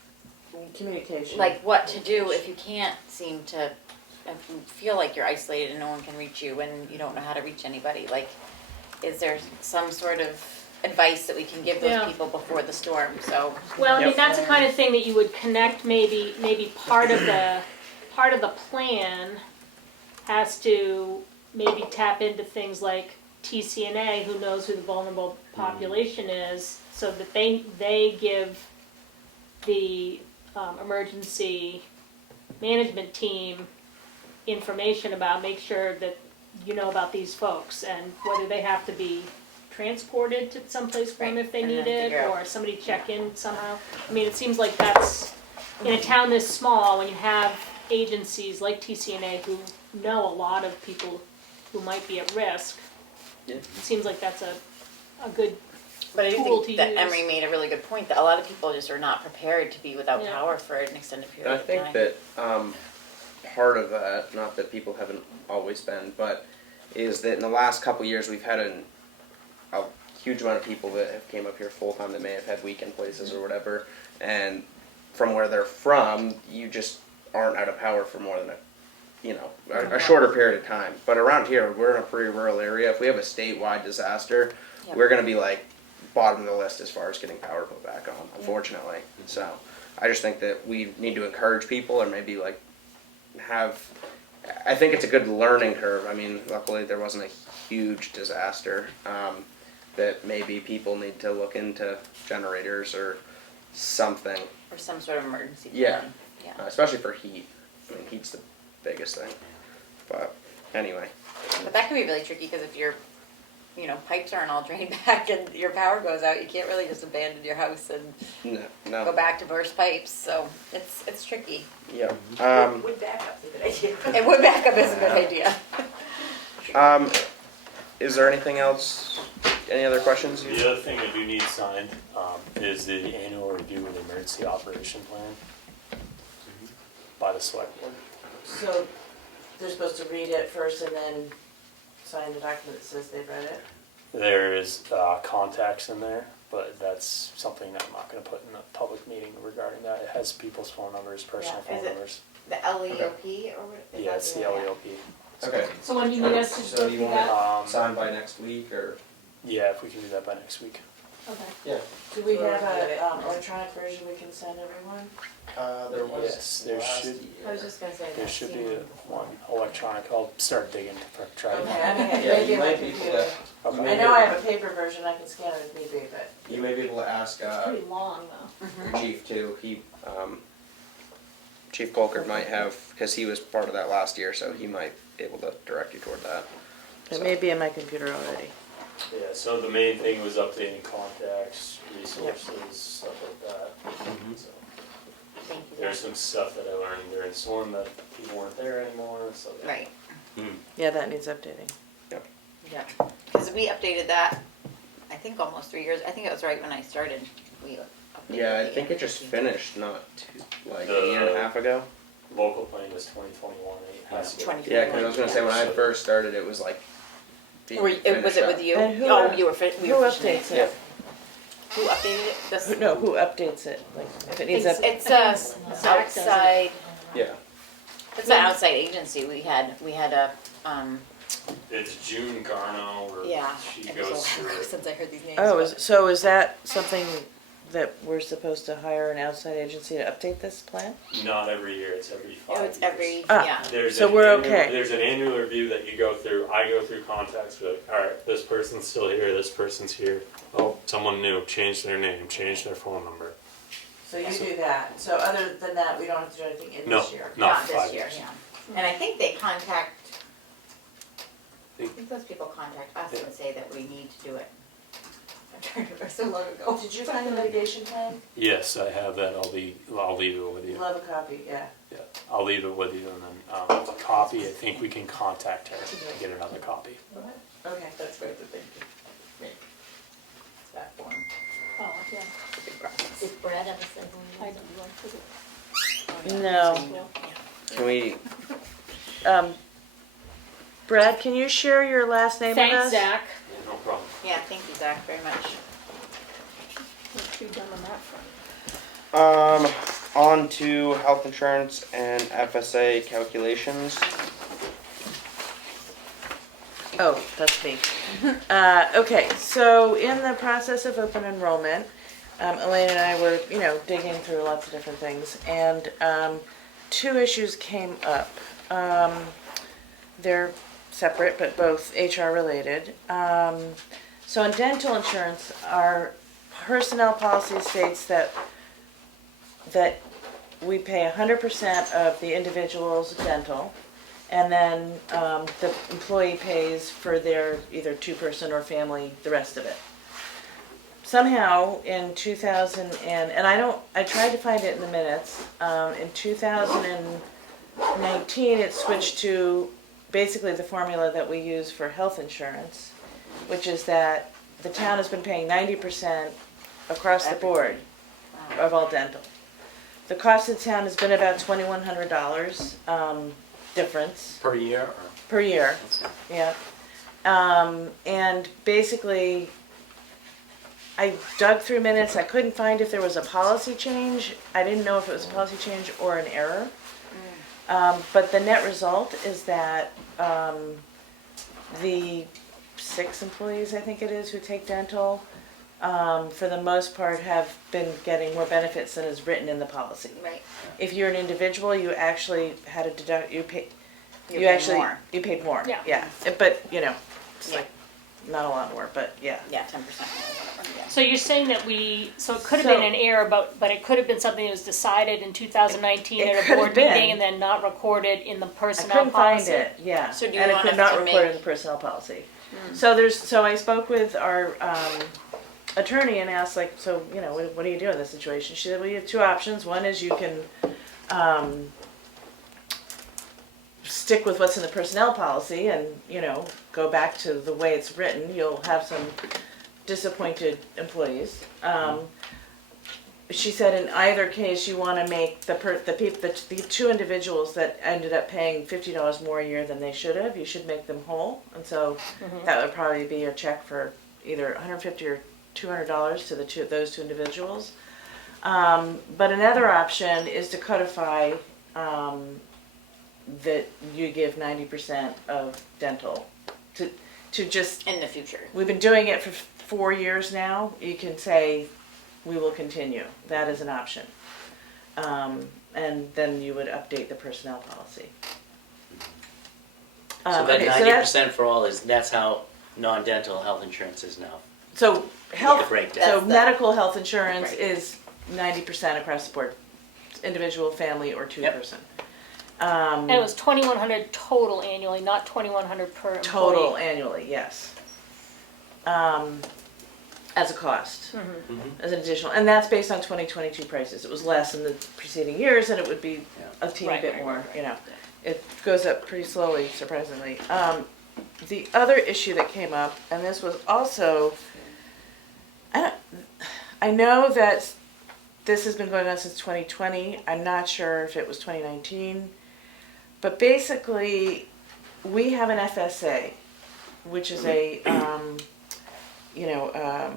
Communication. like, what to do if you can't seem to, if you feel like you're isolated and no one can reach you and you don't know how to reach anybody? Like, is there some sort of advice that we can give those Yeah. people before the storm, so? Well, I mean, Yep. that's the kind of thing that you would connect, maybe part of the plan has to maybe tap into things like TCNA, who knows who the vulnerable population is, so that they give the emergency management team information about, make sure that you know about these folks and whether they have to be transported to someplace for them Right, if they and then need it, figure out. or somebody check in somehow. I mean, it seems like that's, in a town this small, when you have agencies like TCNA who know a lot of people who might be at risk, it seems like that's a good, But I do tool think to that use. Emery made a really good point, that a lot of people just are not prepared to be without Yeah. power for an extended period I of think time. that part of that, not that people haven't always been, but is that in the last couple of years we've had a huge amount of people that have came up here full time that may have had weekend places or whatever, and from where they're from, you just aren't out of power for more than a shorter period of time. But around here, we're in a pretty rural area. If we have a statewide disaster, Yep. we're going to be like bottom of the list as far as getting power put back on, unfortunately. So I just think that we need to encourage people, or maybe like I think it's a good learning curve. I mean, luckily there wasn't a huge disaster. That maybe people need to look into generators or something, Or some sort of emergency Yeah. plan. Yeah. Especially for heat. I mean, heat's the biggest thing. But anyway, But that can be really tricky, because if your, pipes aren't all drained back and your power goes out, you can't really just abandon your house and go no, back to burst pipes, so it's tricky. yeah. Would backup's a good idea. And wood backup is a good idea. Is there anything else? Any other questions? the other thing I do need signed, is the annual review of the emergency operation plan by the select board. So they're supposed to read it first and then sign the document that says they've read it? There is contacts in there, but that's something that I'm not gonna put in a public meeting regarding that. It has people's phone numbers, personal Yeah, phone is it- numbers. The LEOP or what? is Yeah, that it's the yeah. LEOP. Okay. so when you need us to go through that? Sign by next week or? Yeah, if we can do that by next week. Okay. Yeah. Do we have a electronic version we can send everyone? There was. Yes, there last should- year. I was just gonna say that. There should be one electronic. I'll start digging to try to Okay, find I it. mean, Yeah, maybe you my might be able computer. to. Okay. I know I have a paper version, I can scan it if need be, but. You may be able to ask It's pretty long though. your chief too. He, Chief Polkert might have, because he was part of that last year, so he might be able to direct you toward that. It may be in my computer already. Yeah, so the main thing was updating contacts, resources, stuff like that. So Thank you. there's some stuff that I learned during the storm that people weren't there anymore, so. Right, Yeah, that needs updating. yeah. Because we updated that, I think almost 3 years, I think it was right when I started. We updated Yeah, I the think it just emergency. finished like a year and a half ago. Local plan was 2021, it has to get 20. Yeah, because I was gonna say when I So- first started, it was like. being Was it finished with up. you? And who- Oh, you were, we Who were finishing updates it. it? Who updated it? This- No, who updates it? Like, if it needs It's, up. it's I a think Zach does it. outside, Yeah. it's an outside agency. We had a, It's June Garno, or yeah. she It was goes a while through it. since I heard these names. Oh, but- so is that something that we're supposed to hire an outside agency to update this plan? Not every year, it's every 5 Oh, years. it's every, Ah. yeah. There's So an we're annual- okay. There's an annual review that you go through. I go through contacts with, all right, this person's still here, this person's here. Oh, someone new, change their name, change their phone number. So you do that. So other than that, we don't have to do anything in No, this year? no, Not this 5 year, years. yeah. And I think they contact, I think those people contact us and say that we need to do it. I'm trying to remember, so long ago. Did you find the mitigation plan? Yes, I have that. I'll leave it with you. Love a copy, yeah. Yeah, I'll leave it with you, and then a copy. I think we can contact her and get another copy. Okay. That's great, thank you. Great. That form. Oh, yeah. It's a big process. Did Brad ever say I one? don't know. No. Can we, Brad, can you share your last name with us? Thanks, Zach. Yeah, no problem. Yeah, thank you, Zach, very much. What you done on that front? on to health insurance and FSA calculations. Oh, that's me. Okay, so in the process of open enrollment, Elaine and I were, digging through lots of different things, and two issues came up. They're separate, but both HR related. So in dental insurance, our personnel policy states that we pay 100% of the individual's dental, and then the employee pays for their either two-person or family, the rest of it. Somehow in 2000 and I tried to find it in the minutes, in 2019 it switched to basically the formula that we use for health insurance, which is that the town has been paying 90% across the board of all dental. The cost of the town has been about $2,100 difference Per year or? per year. Okay. Yeah. And basically, I dug through minutes. I couldn't find if there was a policy change. I didn't know if it was a policy change or an error. But the net result is that the 6 employees, I think it is, who take dental, for the most part have been getting more benefits than is written in the policy. Right. If you're an individual, you actually had a deduct, you paid more. You paid more. Yeah. But, it's Yeah. like, not a lot more, but yeah. Yeah, 10% or whatever, yeah. So you're saying that so it could have So- been an error, but it could have been something that was decided in 2019 It at a could have board meeting been. and then not recorded in the I personnel couldn't find policy? it, yeah. So do you And it want could us not to record in make- the personnel policy. So I spoke with our attorney and asked what do you do in this situation? She said, well, you have 2 options. One is you can stick with what's in the personnel policy and, go back to the way it's written. You'll have some disappointed employees. She said in either case, you want to make the 2 individuals that ended up paying $50 more a year than they should have, you should make them whole. And so that would probably be a check for either $150 or $200 to those 2 individuals. But another option is to codify that you give 90% of dental to just. In the future. We've been doing it for 4 years now. You can say, we will continue. That is an option. And then you would update the personnel policy. So that Okay, so 90% for all that's how non-dental health insurance is now. So health, The breakdown. so That's the- medical health insurance Right. is 90% across the board, individual, family, or 2-person. And it was 2,100 total annually, not 2,100 per employee. Total annually, yes. As a cost, as an additional, and that's based on 2022 prices. It was less in the preceding years, and it would be a teeny Right, bit right, more. right, It goes up pretty slowly, surprisingly. The other issue that came up, and this was also, I know that this has been going on since 2020. I'm not sure if it was 2019, but basically, we have an FSA, which is a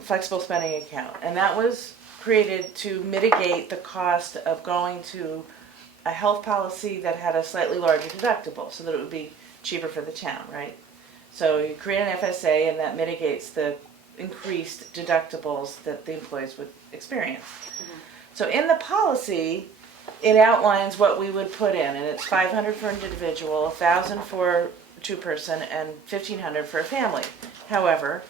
flexible spending account, and that was created to mitigate the cost of going to a health policy that had a slightly larger deductible, so that it would be cheaper for the town, right? So you create an FSA, and that mitigates the increased deductibles that the employees would experience. So in the policy, it outlines what we would put in, and it's 500 for an individual, 1,000 for two-person, and 1,500 for a family. However,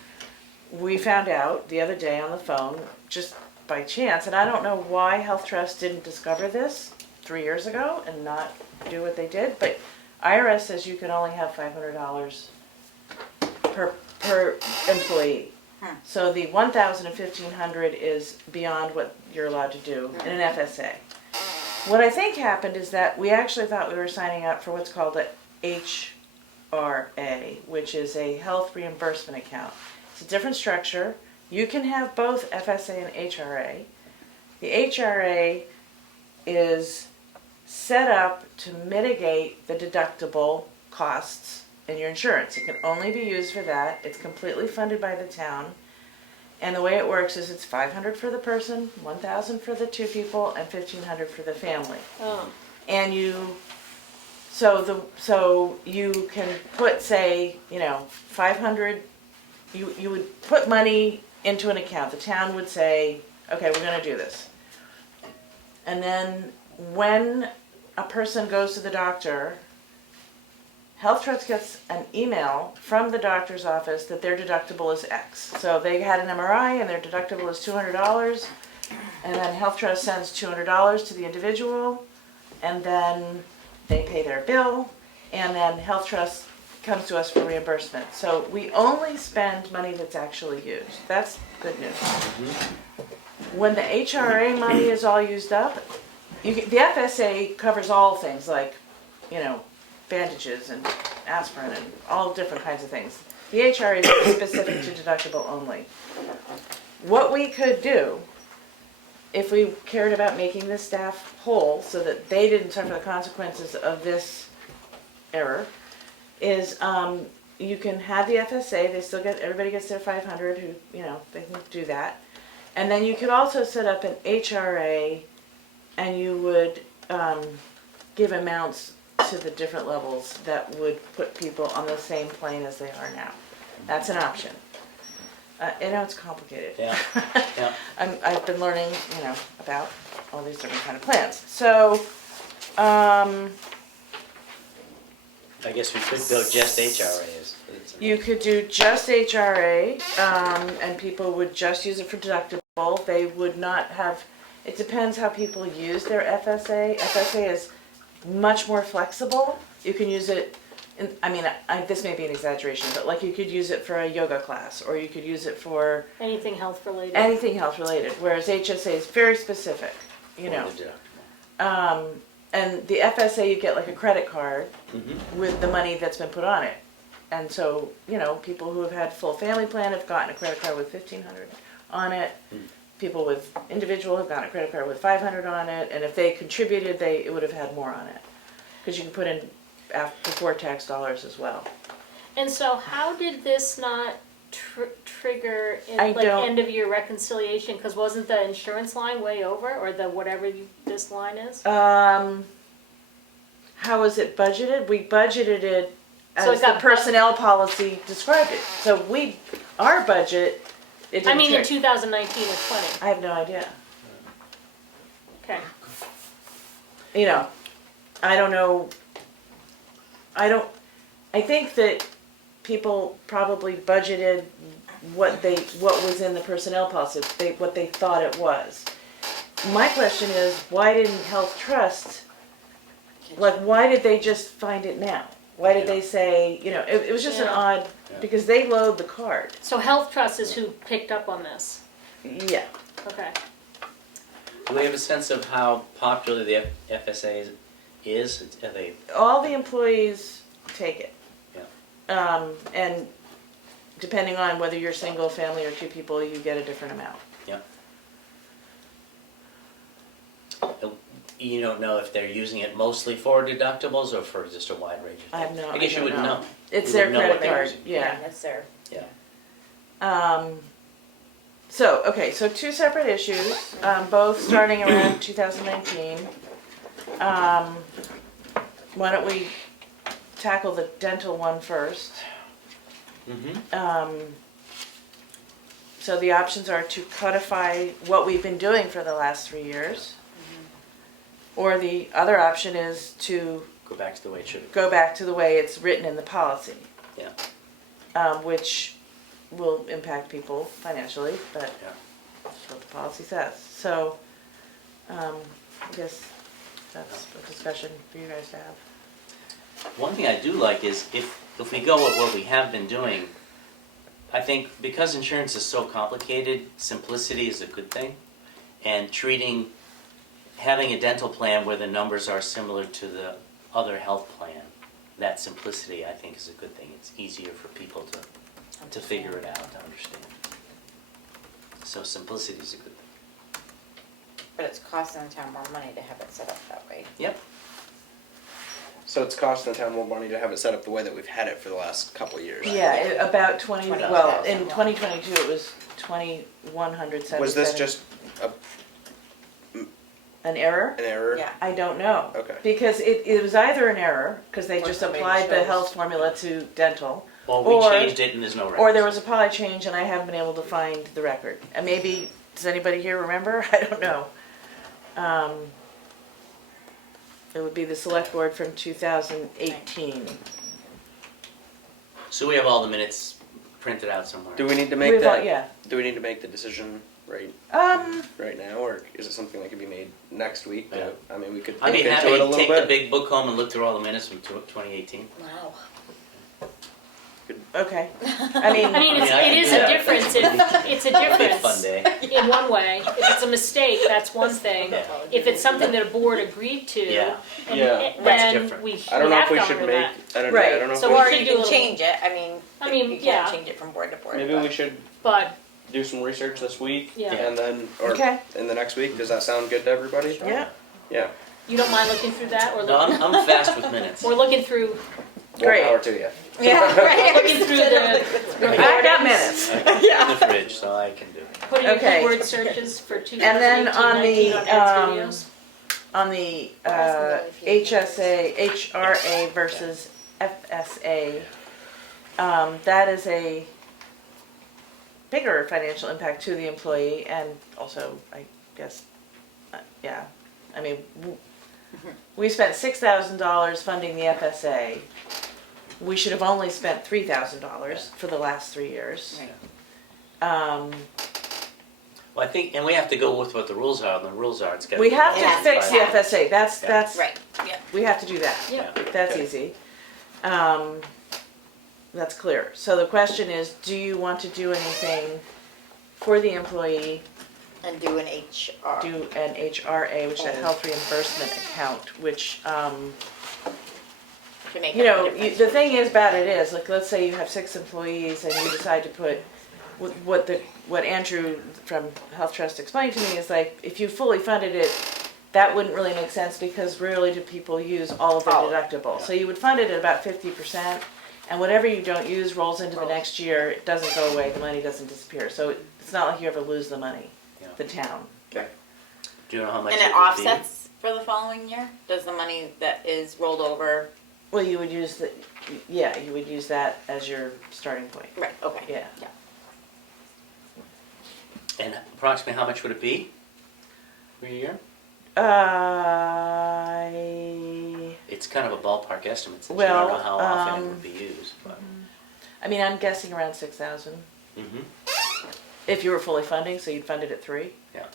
we found out the other day on the phone, just by chance, and I don't know why Health Trust didn't discover this 3 years ago and not do what they did, but IRS says you can only have $500 per employee. So the 1,000 and 1,500 is beyond what you're allowed to do in an FSA. What I think happened is that we actually thought we were signing up for what's called a HRA, which is a health reimbursement account. It's a different structure. You can have both FSA and HRA. The HRA is set up to mitigate the deductible costs in your insurance. It can only be used for that. It's completely funded by the town. And the way it works is it's 500 for the person, 1,000 for the two people, and 1,500 for the family. Oh. And so you can put, say, 500, you would put money into an account. The town would say, okay, we're gonna do this. And then when a person goes to the doctor, Health Trust gets an email from the doctor's office that their deductible is X. So they had an MRI and their deductible is $200, and then Health Trust sends $200 to the individual, and then they pay their bill, and then Health Trust comes to us for reimbursement. So we only spend money that's actually used. That's good news. When the HRA money is all used up, the FSA covers all things like, bandages and aspirin and all different kinds of things. The HRA is specific to deductible only. What we could do, if we cared about making the staff whole so that they didn't suffer the consequences of this error, is you can have the FSA, everybody gets their 500 who, they can do that. And then you could also set up an HRA and you would give amounts to the different levels that would put people on the same plane as they are now. That's an option. I know it's complicated. Yeah. Yeah. I've been learning, about all these different kind of plans. So, I guess we could go just HRAs. You could do just HRA, and people would just use it for deductible. They would not have, it depends how people use their FSA. FSA is much more flexible. You can use it, this may be an exaggeration, but like you could use it for a yoga class, or you could use it for Anything health related. anything health related, whereas HSA is very specific, And the FSA, you get like a credit card with the money that's been put on it. And so, people who have had full family plan have gotten a credit card with $1,500 on it. People with individual have gotten a credit card with $500 on it. And if they contributed, it would have had more on it. Because you can put in before tax dollars as well. And so how did this not trigger don't- end of year reconciliation? Because wasn't the insurance line way over, or the whatever this line is? How is it budgeted? We budgeted it So it as the got personnel policy described it. So our budget, it I didn't mean, in tri- 2019 or 20. I have no idea. Okay. I don't know. I think that people probably budgeted what was in the personnel policy, what they thought it was. My question is, why didn't Health Trust, why did they just find it now? Why did they say, it was just an odd, because they load the card. So Health Trust is who picked up on this. Yeah. Okay. Do we have a sense of how popular the FSA is? Are they? All the employees take it. Yeah. And depending on whether you're single, family, or two people, you get a different amount. Yeah. You don't know if they're using it mostly for deductibles or for just a wide range of things? I have no. I guess you don't wouldn't know. It's You their wouldn't know what credit they're card. using. Yeah. That's their. Yeah. So two separate issues, both starting around 2019. Why don't we tackle the dental one first? Mm-hmm. So the options are to codify what we've been doing for the last 3 years. Or the other option is to Go back to the way it should. go back to the way it's written in the policy. Yeah. Which will impact people financially, but Yeah. that's what the policy says. So, I guess that's a discussion for you guys to have. One thing I do like is if we go with what we have been doing, I think because insurance is so complicated, simplicity is a good thing. And having a dental plan where the numbers are similar to the other health plan, that simplicity I think is a good thing. It's easier for people to figure it out, to understand. So simplicity is a good thing. But it's costing the town more money to have it set up that way. Yep. So it's costing the town more money to have it set up the way that we've had it for the last couple of years. Yeah, about 20, well, in 20,000. 2022 it was 2,177. Was this just an error? an error? Yeah. I don't know. Okay. Because it was either an error, because they Or just somebody applied the chose. health formula to dental, Or we changed it and there's no records. or there was a policy change and I haven't been able to find the record. And maybe, does anybody here remember? I don't know. It would be the select board from 2018. So we have all the minutes printed out somewhere. Do we need to make We've all- that? yeah. Do we need to make the decision right now, or is it something that can be made next week? Yeah. I mean, we could I'd look be into happy it a to little take bit. the big book home and look through all the minutes from 2018. Wow. Okay. I mean, I mean, I can it is do a that. difference it's a It'll be a difference fun day. in one way. If it's a mistake, that's one thing. Yeah. If it's something that a board agreed to, Yeah. and Yeah. That's then different. we I don't know have if we to should honor make. that. I don't Right. know. So if we Or we could you do a can little- change it, I mean, you yeah. can't change it from board to board. maybe but- we should But do some research this week, Yeah. and then or Okay. in the next week. Does that sound good to everybody? yeah. Yeah. you don't mind looking through that, or No, looking, I'm fast with minutes. or looking through More Great. power to you. Yeah, right. looking through the I got recordings, minutes. I can in the fridge, so I can do it. putting in Okay. keyword searches for 2018, And then on 19 on Ed's videos. On the HSA, HRA versus FSA, that is a bigger financial impact to the employee and also, I guess, yeah. I mean, we spent $6,000 funding the FSA. We should have only spent $3,000 for the last 3 years. Right. Well, I think, and we have to go with what the rules are, and the rules are, it's got. We have Yeah. to fix the FSA, that's, Yeah. that's, Right, yeah. we have to do that. Yep. That's Okay. easy. That's clear. So the question is, do you want to do anything for the employee, And do an HR. do an HRA, which is a health reimbursement account, which, To make you up know, the difference. the thing is about it is, like, let's say you have 6 employees and you decide to put, what Andrew from Health Trust explained to me is like, if you fully funded it, that wouldn't really make sense because rarely do people use all of their All of it, deductible. So you would fund it at about 50%, and whatever you don't use rolls into the Rolls. next year, it doesn't go away, the money doesn't disappear. So it's not like you ever lose the money, Yeah. the town. Do you know how much And it it would be? offsets for the following year? Does the money that is rolled over? Well, you would use you would use that as your starting point. Right, okay. Yeah. And approximately how much would it be per year? It's kind of a ballpark estimate, since you Well, don't know how often it would be used, but. I mean, I'm guessing around 6,000. Mm-hmm. If you were fully funding, so you'd fund it at 3? Yeah.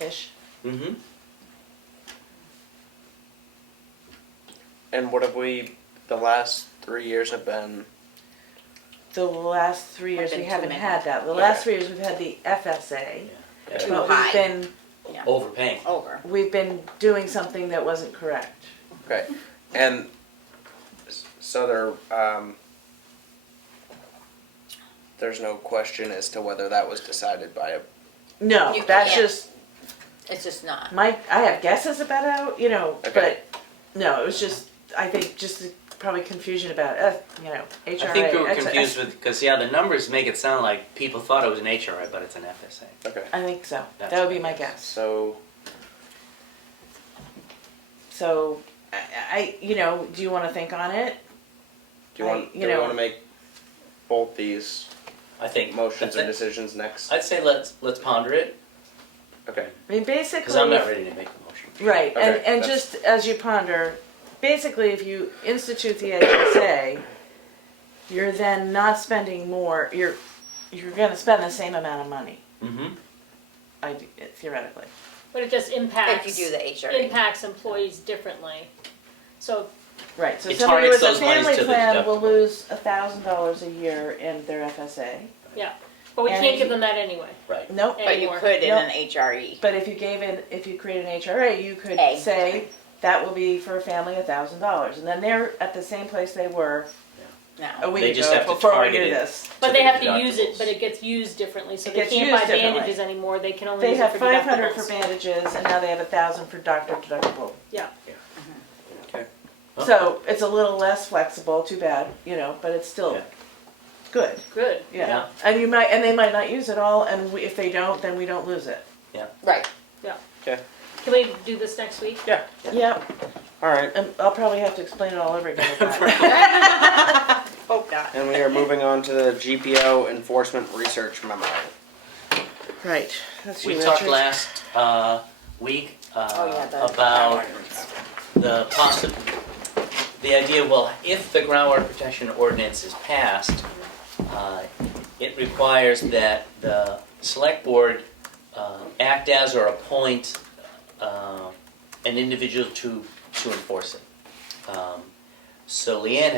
Ish. Mm-hmm. And what have we? The last 3 years have been. The last 3 years, Been we too haven't many. had that. The last 3 years, we've had the FSA. Yeah. Too But high. Overpaying. Over. we've been doing something that wasn't correct. Okay, and so there's no question as to whether that was decided by a. No, You that's can't. just, It's just not. I have guesses about how, Okay. but no, it was just, I think, just probably confusion about, HRA. I think we were confused with, because the numbers make it sound like people thought it was an HRA, but it's an FSA. Okay, I think so. That's That would be my my guess. so So, do you want to think on it? do you want to make both these? I think motions or decisions next? I'd say let's ponder it, Okay. I mean, basically. because I'm not ready to make a motion. Right, Okay, and that's- just as you ponder, basically if you institute the HSA, you're then not spending more, you're gonna spend the same amount of money, Mm-hmm. theoretically. But it just impacts. If you do the HRA. Impacts employees differently. So, Right, so It somebody with targets a those monies family to the plan will deductible. lose $1,000 a year in their FSA. yeah, but we And can't if give you- them that anyway. Right. Nope. But you Anymore. could in Nope. an HRE. But if you create an HRA, you could A. say that will be for a family $1,000, and then they're at the same place they were a Now. week They just ago have to before we target do it. this. But To they the have to use it, deductibles. but it gets used differently, so It they gets can't used buy differently. bandages anymore, they can only They use it have for 500 deductibles. for bandages, and now they have 1,000 for doctor deductible. Yeah, Okay. Huh? So it's a little less flexible, too bad, but it's still Yeah. good. good. Yeah. And they might not use it all, and if they don't, then we don't lose it. Right. Okay. Can we do this next week? Yep. All right. And I'll probably have to explain it all over again. with that. Oh, God. And we are moving on to the GPO enforcement research memo. Right. That's We you, talked Richard. last week Oh, yeah, the about the idea, well, if the groundwater protection ordinance is passed, it requires that the select board act as or appoint an individual to enforce it. So Leanne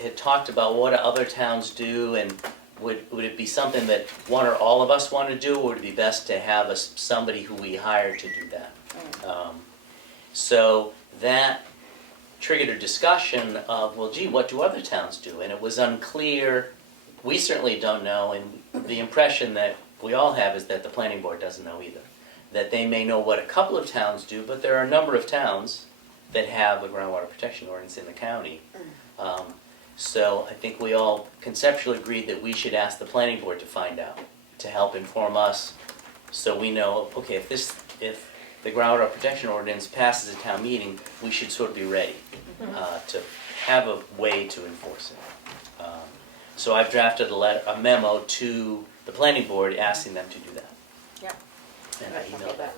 had talked about what other towns do, and would it be something that one or all of us want to do, or would it be best to have somebody who we hire to do that? So that triggered a discussion of, well, gee, what do other towns do? And it was unclear. We certainly don't know, and the impression that we all have is that the planning board doesn't know either. That they may know what a couple of towns do, but there are a number of towns that have a groundwater protection ordinance in the county. So I think we all conceptually agreed that we should ask the planning board to find out, to help inform us, so we know, okay, if the groundwater protection ordinance passes a town meeting, we should sort of be ready to have a way to enforce it. So I've drafted a memo to the planning board asking them to do that. Yep. And I emailed that.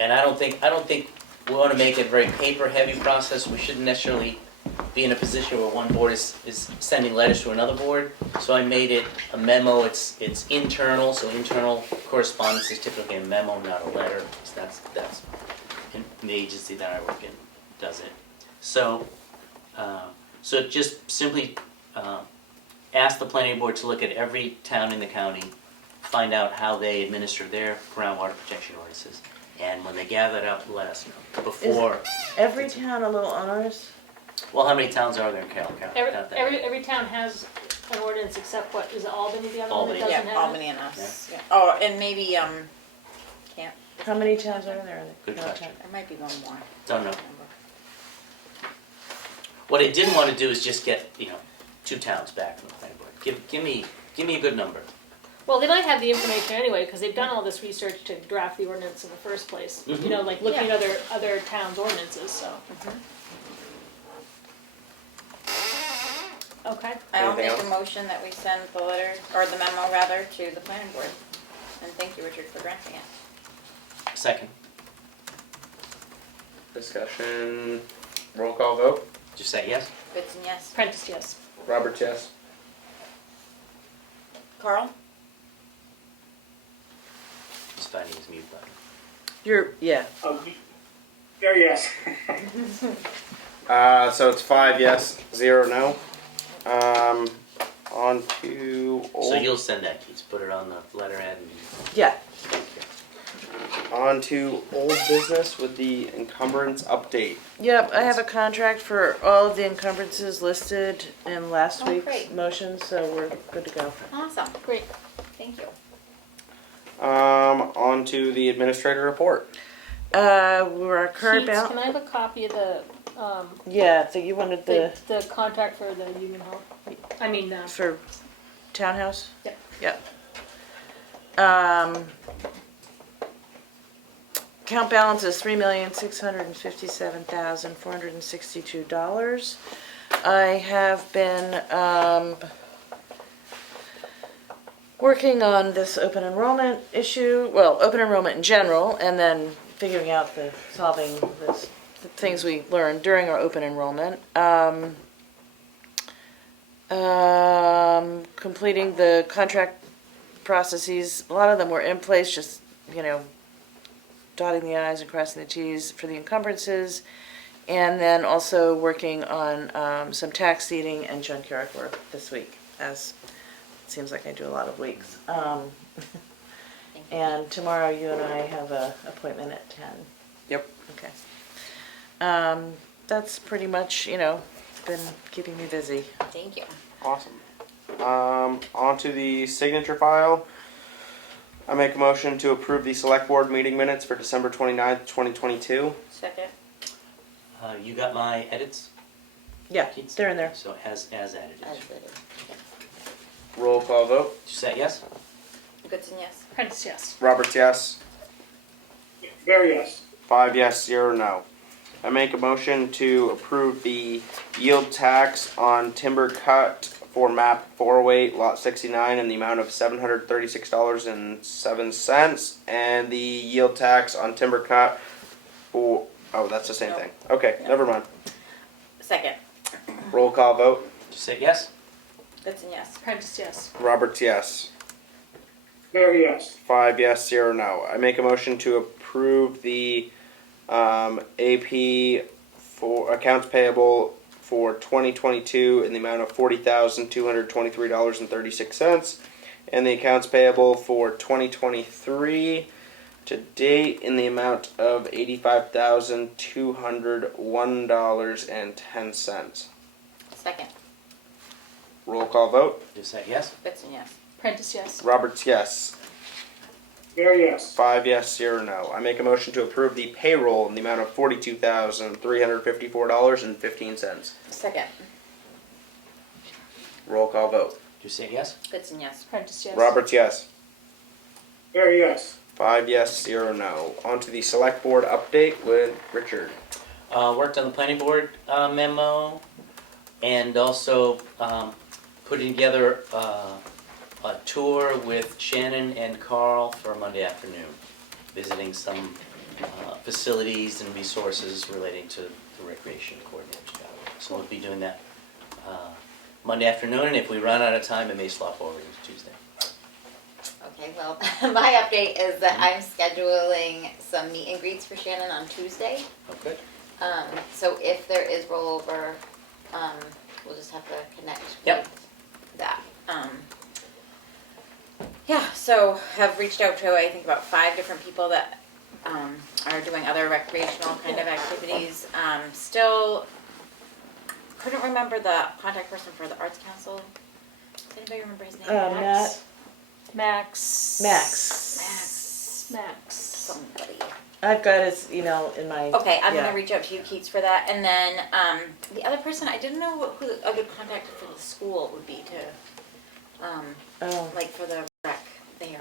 And I don't think we want to make it a very paper-heavy process. We shouldn't necessarily be in a position where one board is sending letters to another board. So I made it a memo. It's internal, so internal correspondence is typically a memo, not a letter. So that's in the agency that I work in does it. So just simply ask the planning board to look at every town in the county, find out how they administer their groundwater protection ordinances. And when they gather it up, let us know before. Every town a little onerous? Well, how many towns are there in Carroll County? Not that many. Every town has an ordinance except what, is it Albany the other one Albany. that doesn't Yeah, have it? Albany and us. Yeah. Oh, and maybe, can't, How many towns are there? Good question. there might be one more. Don't know. What I didn't want to do is just get 2 towns back from the planning board. Give me a good number. Well, they might have the information anyway, because they've done all this research to draft the ordinance in the first place. Mhm. You know, like looking at other towns' ordinances, so. Okay. I'll Anything make a else? motion that we send the letter, or the memo rather, to the planning board. And thank you, Richard, for drafting it. Second. Discussion, roll call vote. Just say yes. Goodson, yes. Prentice, yes. Roberts, yes. Carl? Just finding his mute button. Yeah. Yes. So it's 5 yes, 0 no. On to old. So you'll send that, Keith. Put it on the letterhead. And Yeah. thank you. On to old business with the encumbrance update. Yep, I have a contract for all of the encumbrances listed in last Oh, week's great. motion, so we're good to go. Awesome. Great. Thank you. On to the administrator report. Our current Sheets, can balance. I have a copy of the, Yeah, so you wanted the contract for the Union Hall? I mean, for townhouse? Yep. Yep. Account balance is $3,657,462. I have been working on this open enrollment issue, well, open enrollment in general, and then figuring out solving the things we learned during our open enrollment. Completing the contract processes, a lot of them were in place, just, dotting the i's and crossing the t's for the encumbrances. And then also working on some tax deeding and junkyard work this week, as it seems like I do a lot of weeks. And tomorrow you and I have an appointment at 10. Yep. Okay. That's pretty much, been keeping me busy. Thank you. Awesome. Onto the signature file. I make a motion to approve the select board meeting minutes for December 29th, 2022. Second. You got my edits? Yeah, they're in there. So as added. As it Roll call vote. Did you say yes? is. Goodson, yes. Prentice, yes. Roberts, yes. Very yes. 5 yes, 0 no. I make a motion to approve the yield tax on timber cut for map 408, lot 69 in the amount of $736.07, and the yield tax on timber cut for, oh, that's the same thing. Okay, never mind. Second. Roll call vote. Did you say yes? Goodson, yes. Prentice, yes. Roberts, yes. Very yes. 5 yes, 0 no. I make a motion to approve the AP for accounts payable for 2022 in the amount of $40,223.36, and the accounts payable for 2023 to date in the amount of $85,201.10. Second. Roll call vote. Did you say yes? Goodson, yes. Prentice, yes. Roberts, yes. Very yes. 5 yes, 0 no. I make a motion to approve the payroll in the amount of $42,354.15. Second. Roll call vote. Did you say yes? Goodson, yes. Prentice, yes. Roberts, yes. Very yes. 5 yes, 0 no. On to the select board update with Richard. Worked on the planning board memo, and also putting together a tour with Shannon and Carl for Monday afternoon, visiting some facilities and resources relating to the recreation coordinator job. So we'll be doing that Monday afternoon, and if we run out of time, it may slop over into Tuesday. Okay, well, my update is that I'm scheduling some meet and greets for Shannon on Tuesday. Oh, good. So if there is rollover, we'll just have to connect Yep. with that. Yeah, so have reached out to, I think, about 5 different people that are doing other recreational kind of activities. Still couldn't remember the contact person for the Arts Council. Does anybody remember his name? Matt. Max. Somebody. I've got his email in my. Okay, I'm yeah. gonna reach out to you, Keats, for that. And then the other person, I didn't know who a good contact for the school would be to, like for the rec there.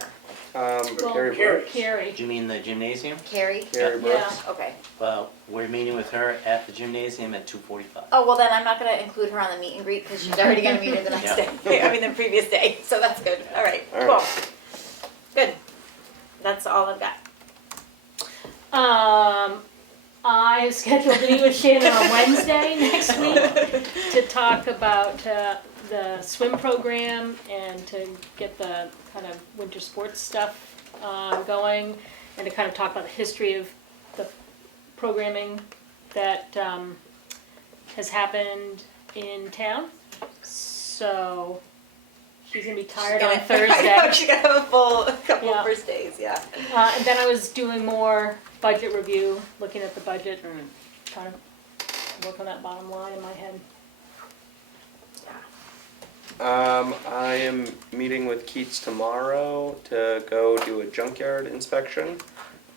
Carrie Brooks. Carrie. Do you mean the gymnasium? Carrie? Carrie Brooks. Yeah. Okay. Well, we're meeting with her at the gymnasium at 2:45. Oh, well then I'm not gonna include her on the meet and greet because she's already gonna meet her the next day. I mean, the previous day. So that's good. All right, All cool. right. Good. That's all I've got. I scheduled to meet with Shannon on Wednesday next week to talk about the swim program and to get the kind of winter sports stuff going, and to kind of talk about the history of the programming that has happened in town. So she's gonna be tired on Thursday. I know, she's gonna have a full couple Yeah. of first days, yeah. And then I was doing more budget review, looking at the budget, trying to work on that bottom line in my head. I am meeting with Keats tomorrow to go do a junkyard inspection.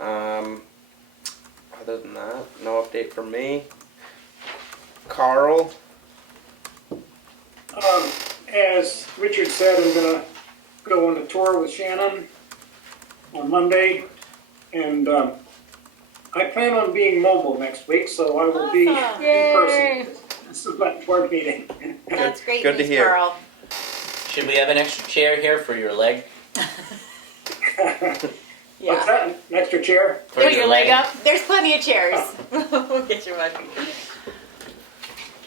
Other than that, no update from me. Carl? As Richard said, I'm gonna go on a tour with Shannon on Monday, and I plan on being mobile next week, so I will be in person. select board meeting. That's great Good to news, hear. Carl. Should we have an extra chair here for your leg? Yeah. What's that, an extra chair? For Put your leg up. There's plenty of chairs. We'll get your one.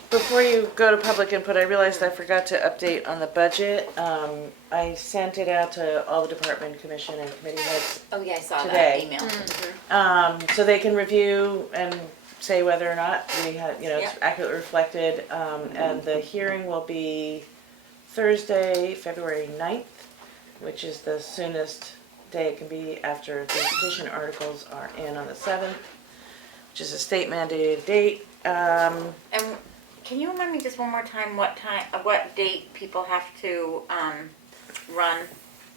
Before you go to public input, I realized I forgot to update on the budget. I sent it out to all the department, commission, and committee heads, Oh yeah, I saw Today. that email. so they can review and say whether or not we had, it's Yep. accurately reflected. And the hearing will be Thursday, February 9th, which is the soonest day it can be after the petition articles are in on the 7th, which is a state mandated date. And can you remind me just one more time what date people have to run?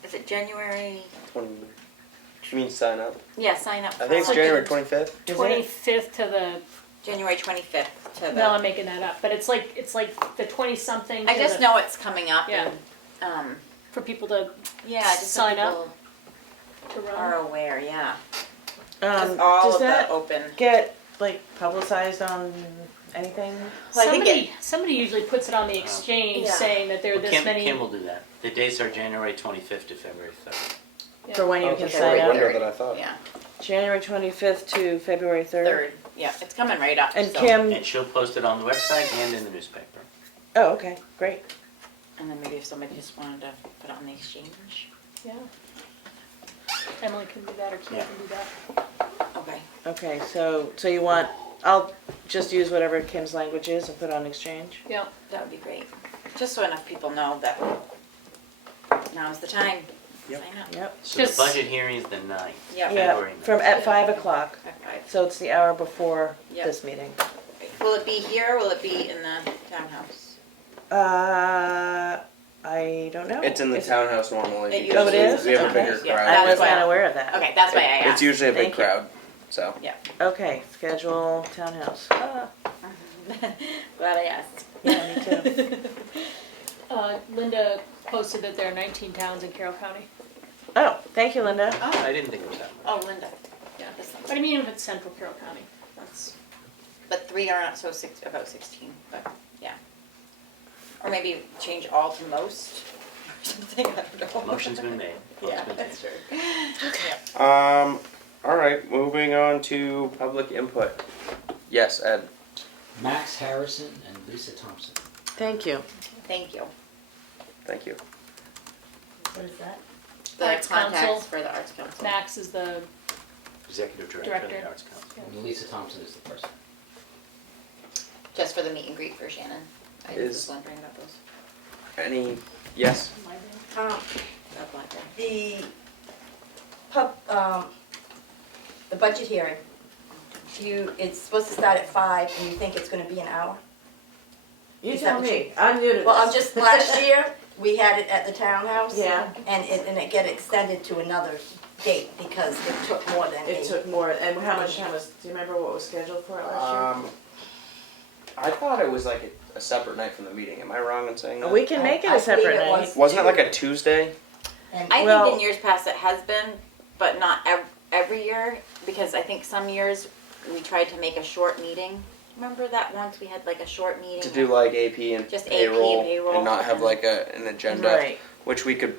Is it January? You mean sign up? Yeah, sign up. I think it's for- January 25th. Is it? 25th to the, January 25th to the. no, I'm making that up, but it's like the 20-something. I just know it's coming up. Yeah. And, For people to yeah, just so Sign up. people run. are aware. Yeah. 'Cause all Does of that the open. get publicized on anything? Well, I think Somebody usually puts it on the exchange Yeah. saying that there are Well, this Kim, many. Kim will do that. The dates are January 25th to February 3rd. Yeah. For when you Oh, can it's a sign shorter up? window than I thought. Yeah. January 25th to February 3rd? Third. Yeah, it's coming right up. And so. Kim, And she'll post it on the website and in the newspaper. oh, okay, great. And then maybe if somebody just wanted to put it on the exchange. Yeah. Emily can do that or Kim Yeah. can do that. Okay. Okay, so you want, I'll just use whatever Kim's language is and put on exchange? Yeah. That would be great. Just so enough people know that now's the time. Yep. Sign up. Yep. So Just- the budget hearing is the 9th. Yeah. February Yeah, from at 5 o'clock, At 5. so it's the hour before Yep. this meeting. Will it be here or will it be in the townhouse? I don't know. It's in the townhouse normally. It because usually is? We have a Okay. bigger Yeah. crowd. I That's was why- not aware of that. Okay, that's why I asked. It's usually a big Thank you. crowd, so. Okay, schedule townhouse. Glad I asked. Yeah, me too. Linda posted that there are 19 towns in Carroll County. Oh, thank you, Linda. I didn't think it was that much. Oh, Linda. Yeah. This one. But I mean, if it's central Carroll County, that's, But 3 are not about 16, but yeah. Or maybe change all to most or something, I don't know. Motion's been made. Vote's Yeah, been that's taken. true. All right, moving on to public input. Yes, Ed. Max Harrison and Lisa Thompson. Thank you. Thank you. Thank you. What is that? The Arts contacts Council. for the Arts Council. Max is the, Executive Director of the Director. Arts Council. And Lisa Thompson is the person. Just for the meet and greet for Shannon. I Is- was wondering about those. Any, yes? That blackberry. The budget hearing, it's supposed to start at 5 and you think it's gonna be an hour? You Is tell that what me. I'm new to this. Well, I'm just, last year, we had it at the townhouse. Yeah. And it get extended to another date because it took more than It took more, and how much time was, do you remember what was scheduled for it last I thought it was like a separate night from the meeting. Am I wrong in saying year? that? We can make it I a separate believe it night. was. Wasn't it like a Tuesday? And I Well- think in years past it has been, but not every year, because I think some years we tried to make a short meeting. Remember that once we had like a short meeting? To do like AP and Just AP and payroll payroll. and not have like an agenda, Right. which we could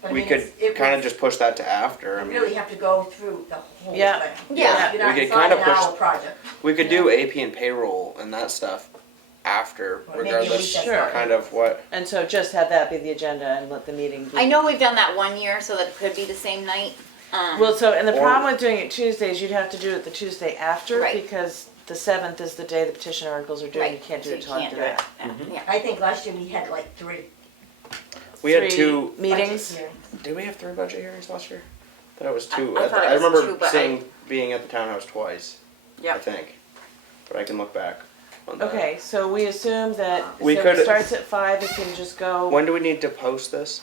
but I we mean, could it kind of was- just push that to after. I You mean, really have to go through the whole thing. Yeah. Yeah. You're not, We it's could not kinda an push- hour project. we could do AP and payroll and that stuff after, Or maybe a regardless week, that's Sure. fine. kind of what. And so just have that be the agenda and let the meeting be. I know we've done that one year, so that it could be the same night. Well, so, and the Or- problem with doing it Tuesdays, you'd have to do it the Tuesday after, Right. because the 7th is the day the petition articles are due, and you can't do so it you till can't after do it. that. Yeah. I think last year we had like 3 We had 3 two. meetings. budget hearings. Did we have 3 budget hearings last year? I thought it was 2. I thought it was remember 2, but seeing being at the townhouse twice. I Yep. think, but I can look back on that. Okay, so we assume that, We so could- it starts at 5, it can just go, When do we need to post this?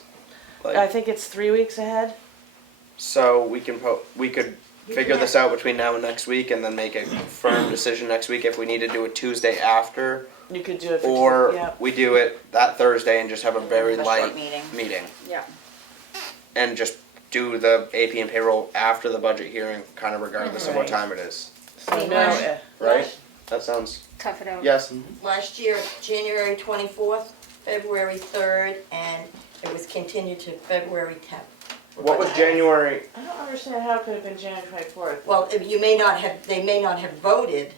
Like, I think it's 3 weeks ahead. so we can we could We figure can this out between now and next week, and then make a firm decision next week if we need to do it Tuesday after, You could do it for or yeah. we do it that Thursday and just have a very A short light meeting. Yeah. and just do the AP and payroll after the budget hearing, kind of regardless of what Right. time it is, So Hey, no, Marsh. eh, right? That sounds, Tough it out. yes. Last year, January 24th, February 3rd, and it was continued to February 10th. What was January? I don't understand how it could have been January 24th. Well, you may not have, they may not have voted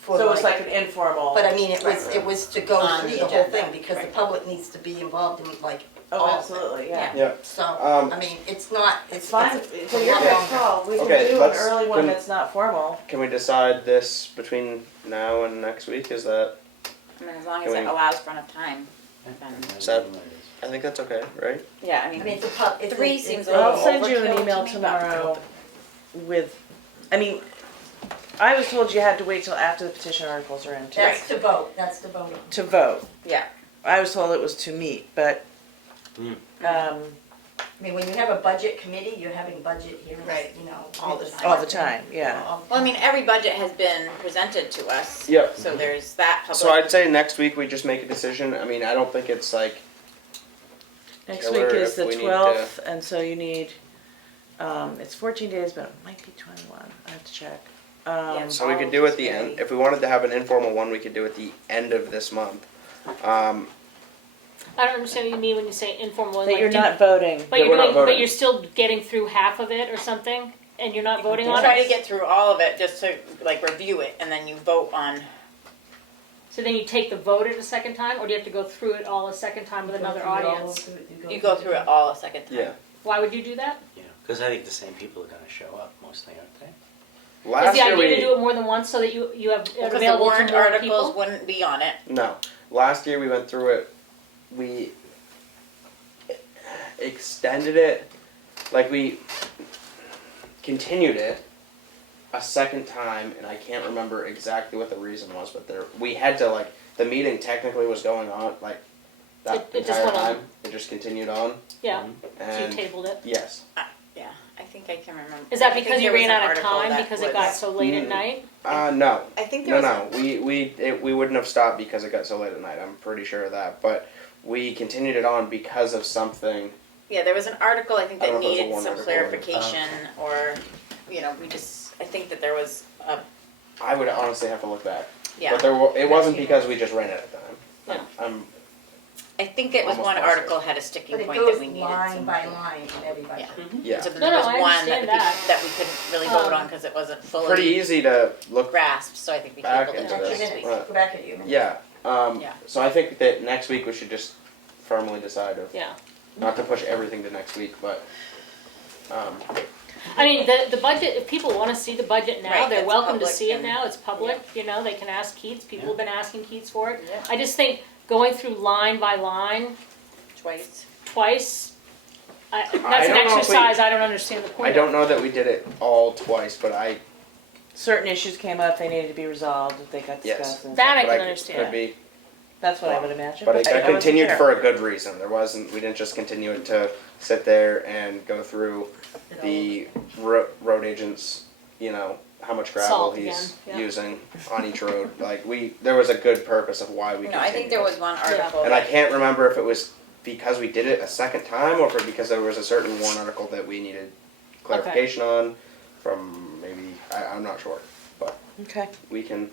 for So it was like an informal. but I mean, it was to go On through the the whole agenda, thing, because the right. public needs to be involved in like Oh, all of it. absolutely, yeah. Yeah. So, Um, I mean, it's not, It's fine, it's it's a your lot guys' longer. call, we can Okay, do an let's- early one then- that's not formal. Can we decide this between now and next week? Is that? I mean, as long as Can it we- allows for enough time, then, So- I think that's okay, right? yeah, I I mean, mean, it's a three it's seems a- a little I'll send you an overkill to email me, but- tomorrow with, I mean, I was told you had to wait till after the petition articles are in That's to vote, that's to vote. to vote. yeah. I was told it was to meet, but, I mean, when you have a budget committee, you're having budget hearings, Right. you know. All the with time. all the time, yeah. all the Well, I mean, time. every budget has been presented to us. Yep. So there's that public. So I'd say next week we just make a decision. I mean, I don't think it's like, Next Killer week is if the we need 12th, and so you need, it's 14 days, but it might be 21, I have to check. Yeah. so we could do at the end. If we wanted to have an informal one, we could do at the end of this month. I don't understand what you mean when you say informal. That like, you're do- not voting. But Yeah, you're we're not doing, but voting. you're still getting through half of it or something, and you're not voting on Try it. to get through all of it just to like review it, and then you vote on. So then you take the vote at a second time, or do you have to go through it all a second time with You go another through it all, audience? You go through it all a second time. Yeah. Why would you do that? Yeah, because I think the same people are gonna show up mostly, aren't they? Is Last the year idea to we, do it more than once so that you have it Because the available to warrant more articles people? wouldn't be on it. no. Last year we went through it. We extended it, like we continued it a second time, and I can't remember exactly what the reason was, but we had to like the meeting technically was going on like that It just entire went on. time. It just continued on, Yeah, so you and tabled it. yes, Yeah, I think I can remember. Is that I think because you there was ran an out of article time that because it got was- so late at Mm. night? no. I think there No, was. no, we wouldn't have stopped because it got so late at night. I'm pretty sure of that, but we continued it on because of something. Yeah, there was an article I think I that don't know if it was a needed warrant some article or- clarification, or I think that there was a I would honestly have to look back, yeah. but it wasn't because we just ran out of time. Yeah. I think it was Almost one lost it. article had a sticking But it point goes that we needed line some. by line in every budget. Yeah, So then No, there no, was I one understand that, that. that we couldn't really vote on Um, because it wasn't fully pretty easy to look. grasped. So I think we Back tabled it into to this. next week. Right. Go back at you. Yeah. Yeah. So I think that next week we should just firmly decide of Yeah. not to push everything to next week, but I mean, the budget, if people wanna see the budget now, Right, they're it's welcome to public see it and- now, it's public, you know, they can ask Keats, people have been asking Keats for it. Yeah. I just think going through line by line Twice. twice, that's an don't know if we- exercise I don't understand the point I of. don't know that we did it all twice. But Certain issues came up, they needed to be resolved, they got Yes. discussed. and That I but can could understand. be. That's what I would imagine. But it I got wasn't continued there. for a good reason. We didn't just continue it to sit there and go through the road agents, how much gravel Salt he's again, yeah. using on each road. There was a good purpose of why we No, I think there was one article. And I can't remember if it was because we did it a second time or if it because there was a certain warrant article that we needed clarification on from maybe, I'm not sure. But Okay. we can,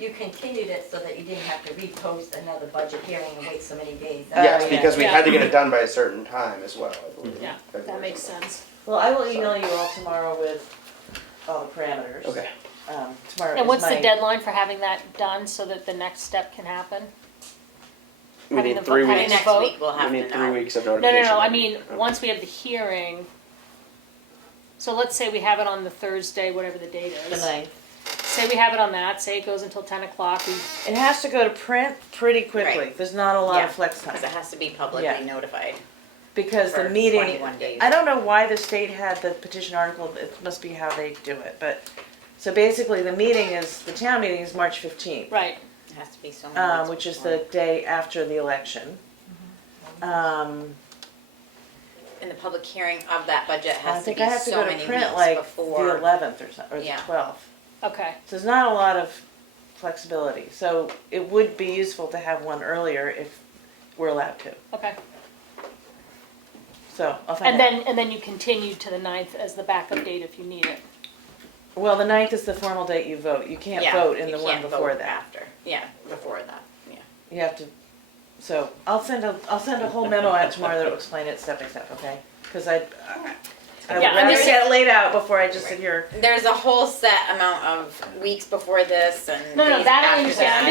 You continued it so that you didn't have to repost another budget hearing and wait so many days. yes, yeah. because we Yeah. had to get it done by a certain time as well, I believe. Yeah, that February makes something. sense. Well, I will email you all tomorrow with all the parameters. Okay. Tomorrow And is what's the my- deadline for having that done so that the next step can happen? We Having need the 3 vote- Maybe weeks. next vote? week we'll have We to need know. 3 weeks of No, notification. I mean, once we have the hearing, so let's say we have it on the Thursday, whatever the date The is. 9th. Say we have it on that, say it goes until 10 o'clock, It has to go to print pretty quickly. Right. There's not a lot Yeah, of flex time. Because it has to be publicly Yeah. notified. Because the for meeting, 21 days. I don't know why the state had the petition article, it must be how they do it, but, so basically the town meeting is March 15th, right, It has to be so many months which is before. the day after the election. And the public hearing of that budget I has to think be I have to so go to many print weeks like the before. 11th or something, or the Yeah. 12th. okay. So there's not a lot of flexibility, so it would be useful to have one earlier if we're allowed to. Okay, So I'll find out. and then you continue to the 9th as the backup date if you need it. Well, the 9th is the formal date you vote. You can't Yeah, vote in you the one can't before vote that. After, yeah, before that, yeah. You have to, so I'll send a whole memo out tomorrow that'll explain it step by step, okay? Because I would Yeah, I'm rather just- get it laid out before I just sit here. There's a whole set amount of weeks before this and No, days that I after understand.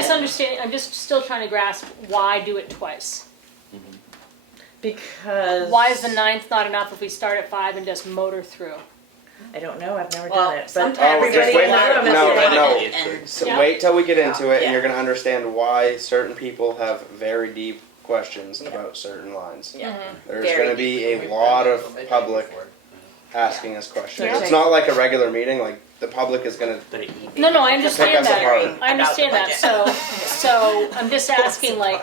that. I'm just still trying to grasp why do it twice? Because. Why is the 9th not enough if we start at 5 and just motor through? I don't know, I've never Well, done it, but sometimes everybody there's in the a lot of room is No, saying. no. and- So Yeah. wait till we get into it, Yeah. and you're gonna understand why certain people have very deep questions Yeah. about certain lines. Yeah. There's Very gonna be a lot of public asking us questions. Yeah. It's not like a regular meeting, like, the public is gonna, But it, No, I Pick understand us that. apart. I understand that. So I'm just asking, like,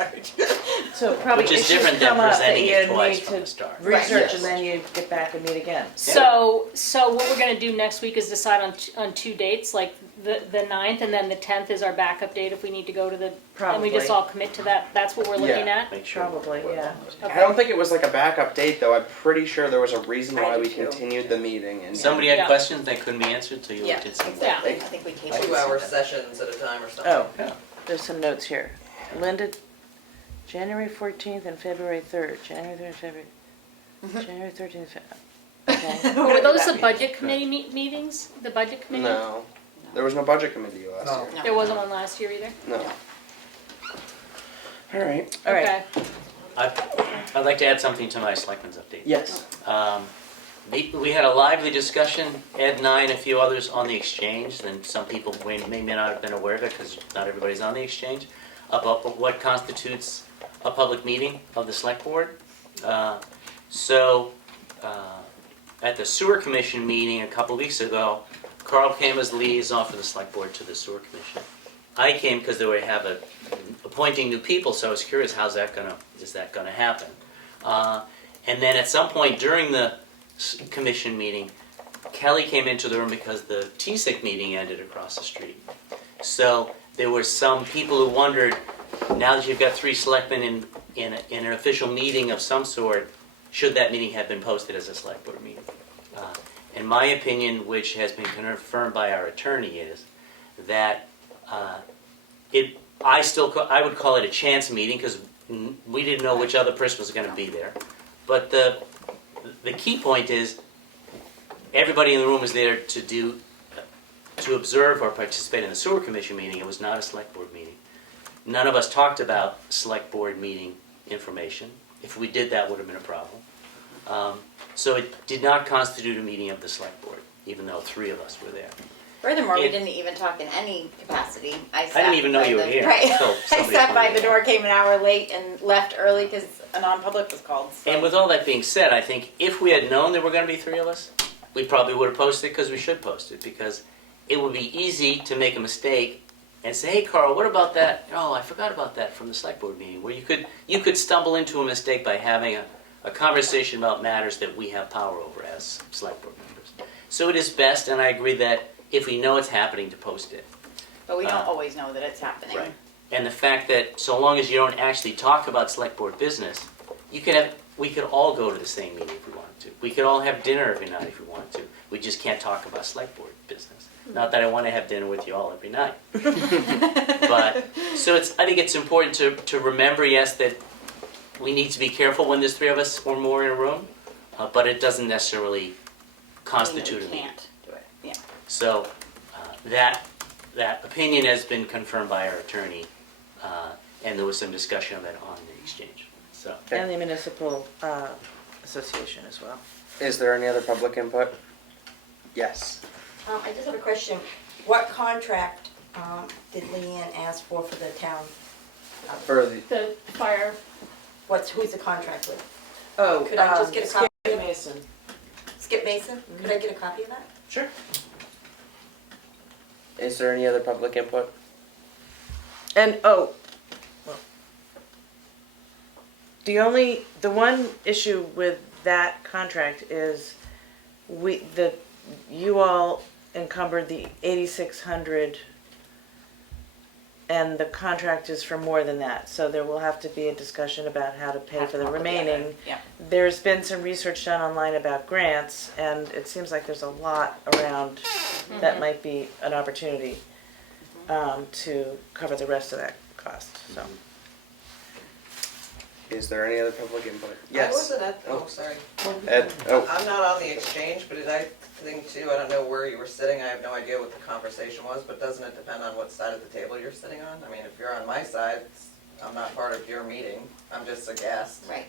So probably Which is issues different than come up that presenting you it twice need from to the start. research Yes. and then you get back and meet again. so what we're gonna do next week is decide on 2 dates, like the 9th and then the 10th is our backup date if we need to go to the. And we just Probably. all commit to that. That's what we're looking Yeah. at. make sure. Probably, yeah. I don't think it was like a backup date, though. I'm pretty sure there was a reason I why do we too. continued the meeting, and Somebody had Yeah. questions that couldn't be answered, so you Yeah, did something. exactly. I think we tabled 2-hour something. sessions at a time or something. Oh, Yeah. there's some notes here. Linda, January 14th and February 3rd, January 3rd and February, January 13th, okay. Were those the budget committee meetings? The budget committee? no. There was no budget committee last year. No. There wasn't one last year either? No. Alright. All right. Okay. I'd like to add something to my selectmen's update. Yes. We had a lively discussion, Ed and I and a few others on the exchange, and some people may not have been aware of it because not everybody's on the exchange, about what constitutes a public meeting of the select board. At the sewer commission meeting a couple of weeks ago, Carl came as liaison for the select board to the sewer commission. I came because they were appointing new people, so I was curious, is that gonna happen? And then at some point during the commission meeting, Kelly came into the room because the TSIC meeting ended across the street. So there were some people who wondered, now that you've got 3 selectmen in an official meeting of some sort, should that meeting have been posted as a select board meeting? In my opinion, which has been confirmed by our attorney, is that I would call it a chance meeting because we didn't know which other person was going to be there. But the key point is everybody in the room was there to observe or participate in the sewer commission meeting. It was not a select board meeting. None of us talked about select board meeting information. If we did, that would have been a problem. So it did not constitute a meeting of the select board, even though 3 of us were there. Furthermore, we It- didn't even talk in any capacity. I didn't even know by you were the- here Right. until I somebody sat told by me the that. door, came an hour late, and left early because a non-public was called. So. And with all that being said, I think if we had known there were going to be 3 of us, we probably would have posted it because we should post it, because it would be easy to make a mistake and say, hey Carl, what about that? Oh, I forgot about that from the select board meeting, where you could stumble into a mistake by having a conversation about matters that we have power over as select board members. So it is best, and I agree that if we know it's happening, to post it. But we don't always know that it's happening. Right. And the fact that so long as you don't actually talk about select board business, we could all go to the same meeting if we wanted to. We could all have dinner every night if we wanted to. We just can't talk about select board business. Not that I want to have dinner with you all every night. But, so I think it's important to remember, yes, that we need to be careful when there's 3 of us or more in a room, but it doesn't necessarily constitute a We meeting. can't do it. Yeah. So that opinion has been confirmed by our attorney, and there was some discussion of it on the exchange. So And the municipal association as well. Is there any other public input? Yes. I just have a question. What contract did Leanne ask for the town? For the, The fire, Who's the contract with? Oh, Could I just get a copy? Skip Mason. Skip Mason? Could I get a copy of that? Sure. Is there any other public input? And, the one issue with that contract is you all encumbered the 8,600 and the contract is for more than that, so there will have to be a discussion about how to pay Have for to the come up with the other- remaining. yeah. There's been some research done online about grants, and it seems like there's a lot around that might be an opportunity to cover the rest of that cost, so. Is there any other public input? I Yes. wasn't at, oh, sorry. Ed, oh, I'm not on the exchange, but did I think too, I don't know where you were sitting, I have no idea what the conversation was, but doesn't it depend on what side of the table you're sitting on? I mean, if you're on my side, I'm not part of your meeting, I'm just a guest. Right.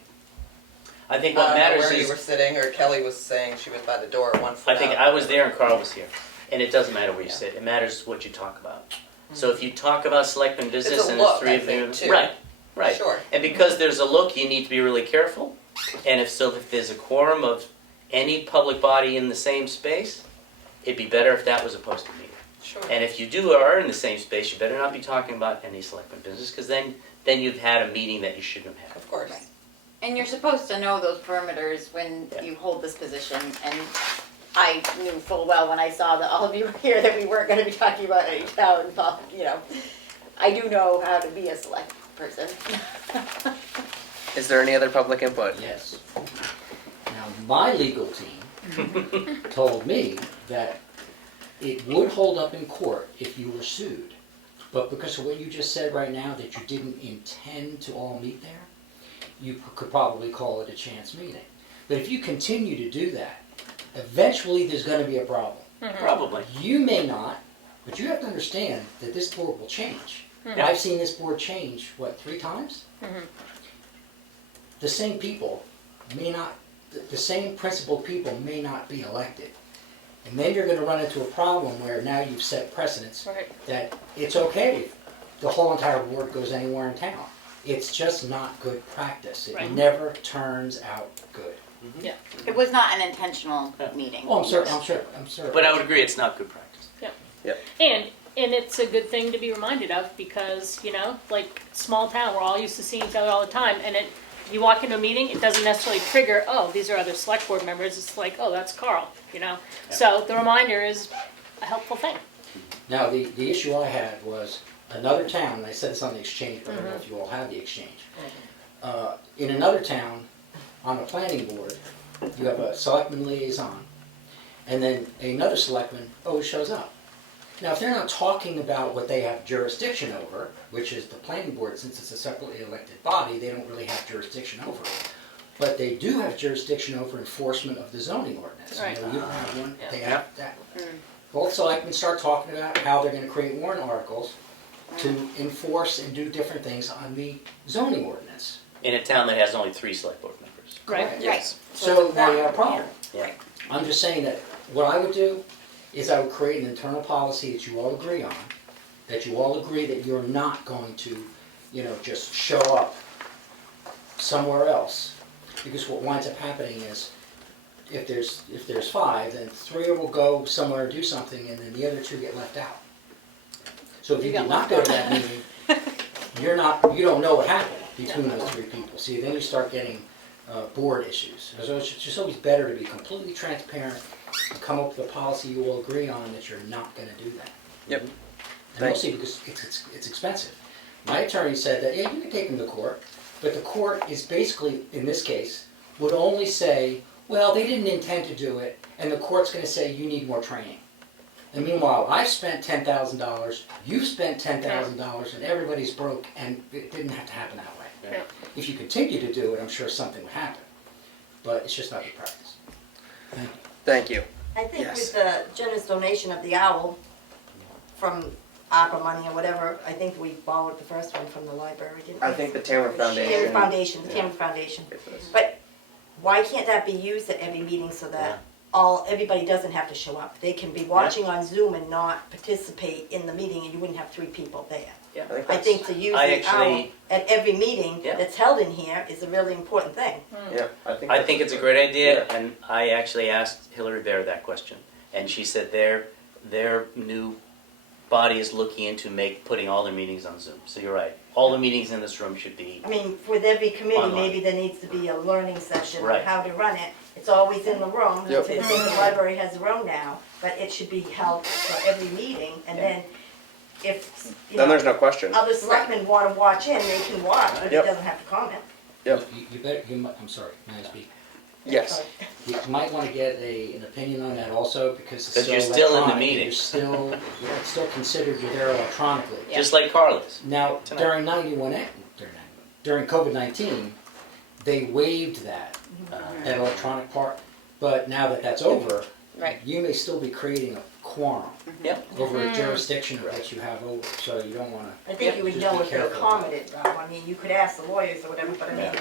I think I what don't know matters where you were is, sitting, or Kelly was saying she was by the door, 1 foot I think out. I was there and Carl was here, and it doesn't matter where you Yeah. sit, it matters what you talk about. So if you talk about selectmen business a and there's look, three I of you, think, too. right, right. Sure. And because there's a look, you need to be really careful, and if there's a quorum of any public body in the same space, it'd be better if that was a posted meeting. Sure. And if you are in the same space, you better not be talking about any selectmen business, because then you've had a meeting that you shouldn't have had. Of course. Right. And you're supposed to know those perimeters when Yeah. you hold this position, and I knew full well when I saw that all of you were here that we weren't gonna be talking about any town, you know. I do know how to be a select person. is there any other public input? Yes. Now, my legal team told me that it would hold up in court if you were sued. But because of what you just said right now, that you didn't intend to all meet there, you could probably call it a chance meeting. But if you continue to do that, eventually there's going to be a problem. Probably. You may not, but you have to understand that this board will change. Yeah. I've seen this board change, 3 times? The same people may not, the same principled people may not be elected. And then you're gonna run into a problem where now you've set precedents Right. that it's okay if the whole entire board goes anywhere in town. It's just not good practice. It Right. never turns out good. It was not an intentional meeting. Oh, I'm sure. But I would agree, it's not good practice. And it's a good thing to be reminded of because, you know, like small town, we're all used to seeing each other all the time. And you walk into a meeting, it doesn't necessarily trigger, oh, these are other select board members. It's like, oh, that's Carl, you know. Yeah. So the reminder is a helpful thing. Now, the issue I had was another town, and I said this on the exchange, but I don't know if you all have the exchange. In another town, on a planning board, you have a selectman liaison, and then another selectman always shows up. Now, if they're not talking about what they have jurisdiction over, which is the planning board, since it's a separately elected body, they don't really have jurisdiction over it. But they do have jurisdiction over enforcement of the zoning ordinance. Right. You know, you don't have one, Yeah. they have that. Both selectmen start talking about how they're gonna create warrant articles to enforce and do different things on the zoning ordinance. In a town that has only 3 select board members. Right. Correct. Right. So now you have a problem. Yeah. I'm just saying that what I would do is I would create an internal policy that you all agree on, that you all agree that you're not going to, you know, just show up somewhere else. Because what winds up happening is, if there's 5, then 3 will go somewhere and do something, and then the other 2 get left out. So if you did not go to that meeting, you don't know what happened between those 3 people. See, then you start getting board issues. So it's just always better to be completely transparent and come up with a policy you all agree on that you're not going to do that. Yep. And Thanks. mostly because it's expensive. My attorney said that, yeah, you can take them to court, but the court is basically, in this case, would only say, well, they didn't intend to do it, and the court's going to say you need more training. And meanwhile, I've spent $10,000, you've spent $10,000, and everybody's broke, and it didn't have to happen that way. Yeah. If you continue to do it, I'm sure something would happen, but it's just not good practice. Thank you. Thank you. I think Yes. with the generous donation of the owl from ARPA money or whatever, I think we borrowed the first one from the library, didn't we? I think the Tamworth Foundation. Tamworth Foundation, the Yeah. Tamworth Foundation. If it was- But why can't that be used at every meeting so that everybody doesn't have to show up? They can be watching on Zoom and not participate in the meeting and you wouldn't have 3 people there. I think to use I the owl actually- at every meeting Yeah. that's held in here is a really important thing. Yeah, I think it's a great idea, and I actually asked Hillary Bear that question, and she said their new body is looking into putting all their meetings on Zoom. So you're right, all the meetings in this room should be. I mean, with every committee, Online. maybe there needs to be a learning session on Right. how to run it. It's always in the room, Yep. the library has their own now, but it should be held for every meeting, and then if, you Then know, there's no question. other selectmen wanna watch in, they can watch, but it Yep. doesn't have to comment. Yep. You better, I'm sorry, may I speak? Yes. You might want to get an opinion on that also, because it's 'Cause so you're still in the electronic, meeting. You're still, it's still considered you're there electronically. Just like Carlos. Now, Tonight. during COVID-19, they waived that electronic part, but now that that's over, Right. you may still be creating a quorum Yep. over a jurisdiction that you have over, so you don't want I think you would Just know be if they're careful. commented, though, I mean, you could ask the lawyers or whatever, but I mean, to,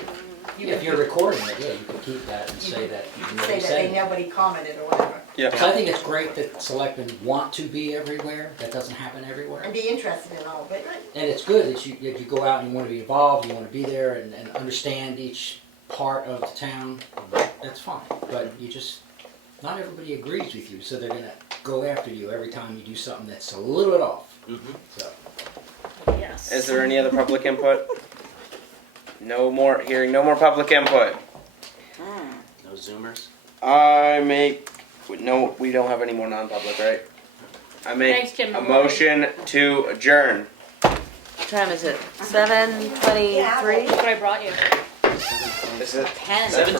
you if could you're recording it, yeah, you can keep that and say that you say never that said they it. nobody commented or whatever, Yeah. So I think it's great that selectmen want to be everywhere, that doesn't happen everywhere. and be interested in all of it, right? And it's good that you go out and you want to be involved, you want to be there and understand each part of the town. That's fine, but you just, not everybody agrees with you, so they're gonna go after you every time you do something that's a little bit off. Mm-hmm. So, Yes. Is there any other public input? No more, hearing no more public input. No Zoomers. No, we don't have any more non-public, right? I make Thanks, Jim. a motion to adjourn. What time is it? 7:23? Look what I brought you. Is it? Pen. 7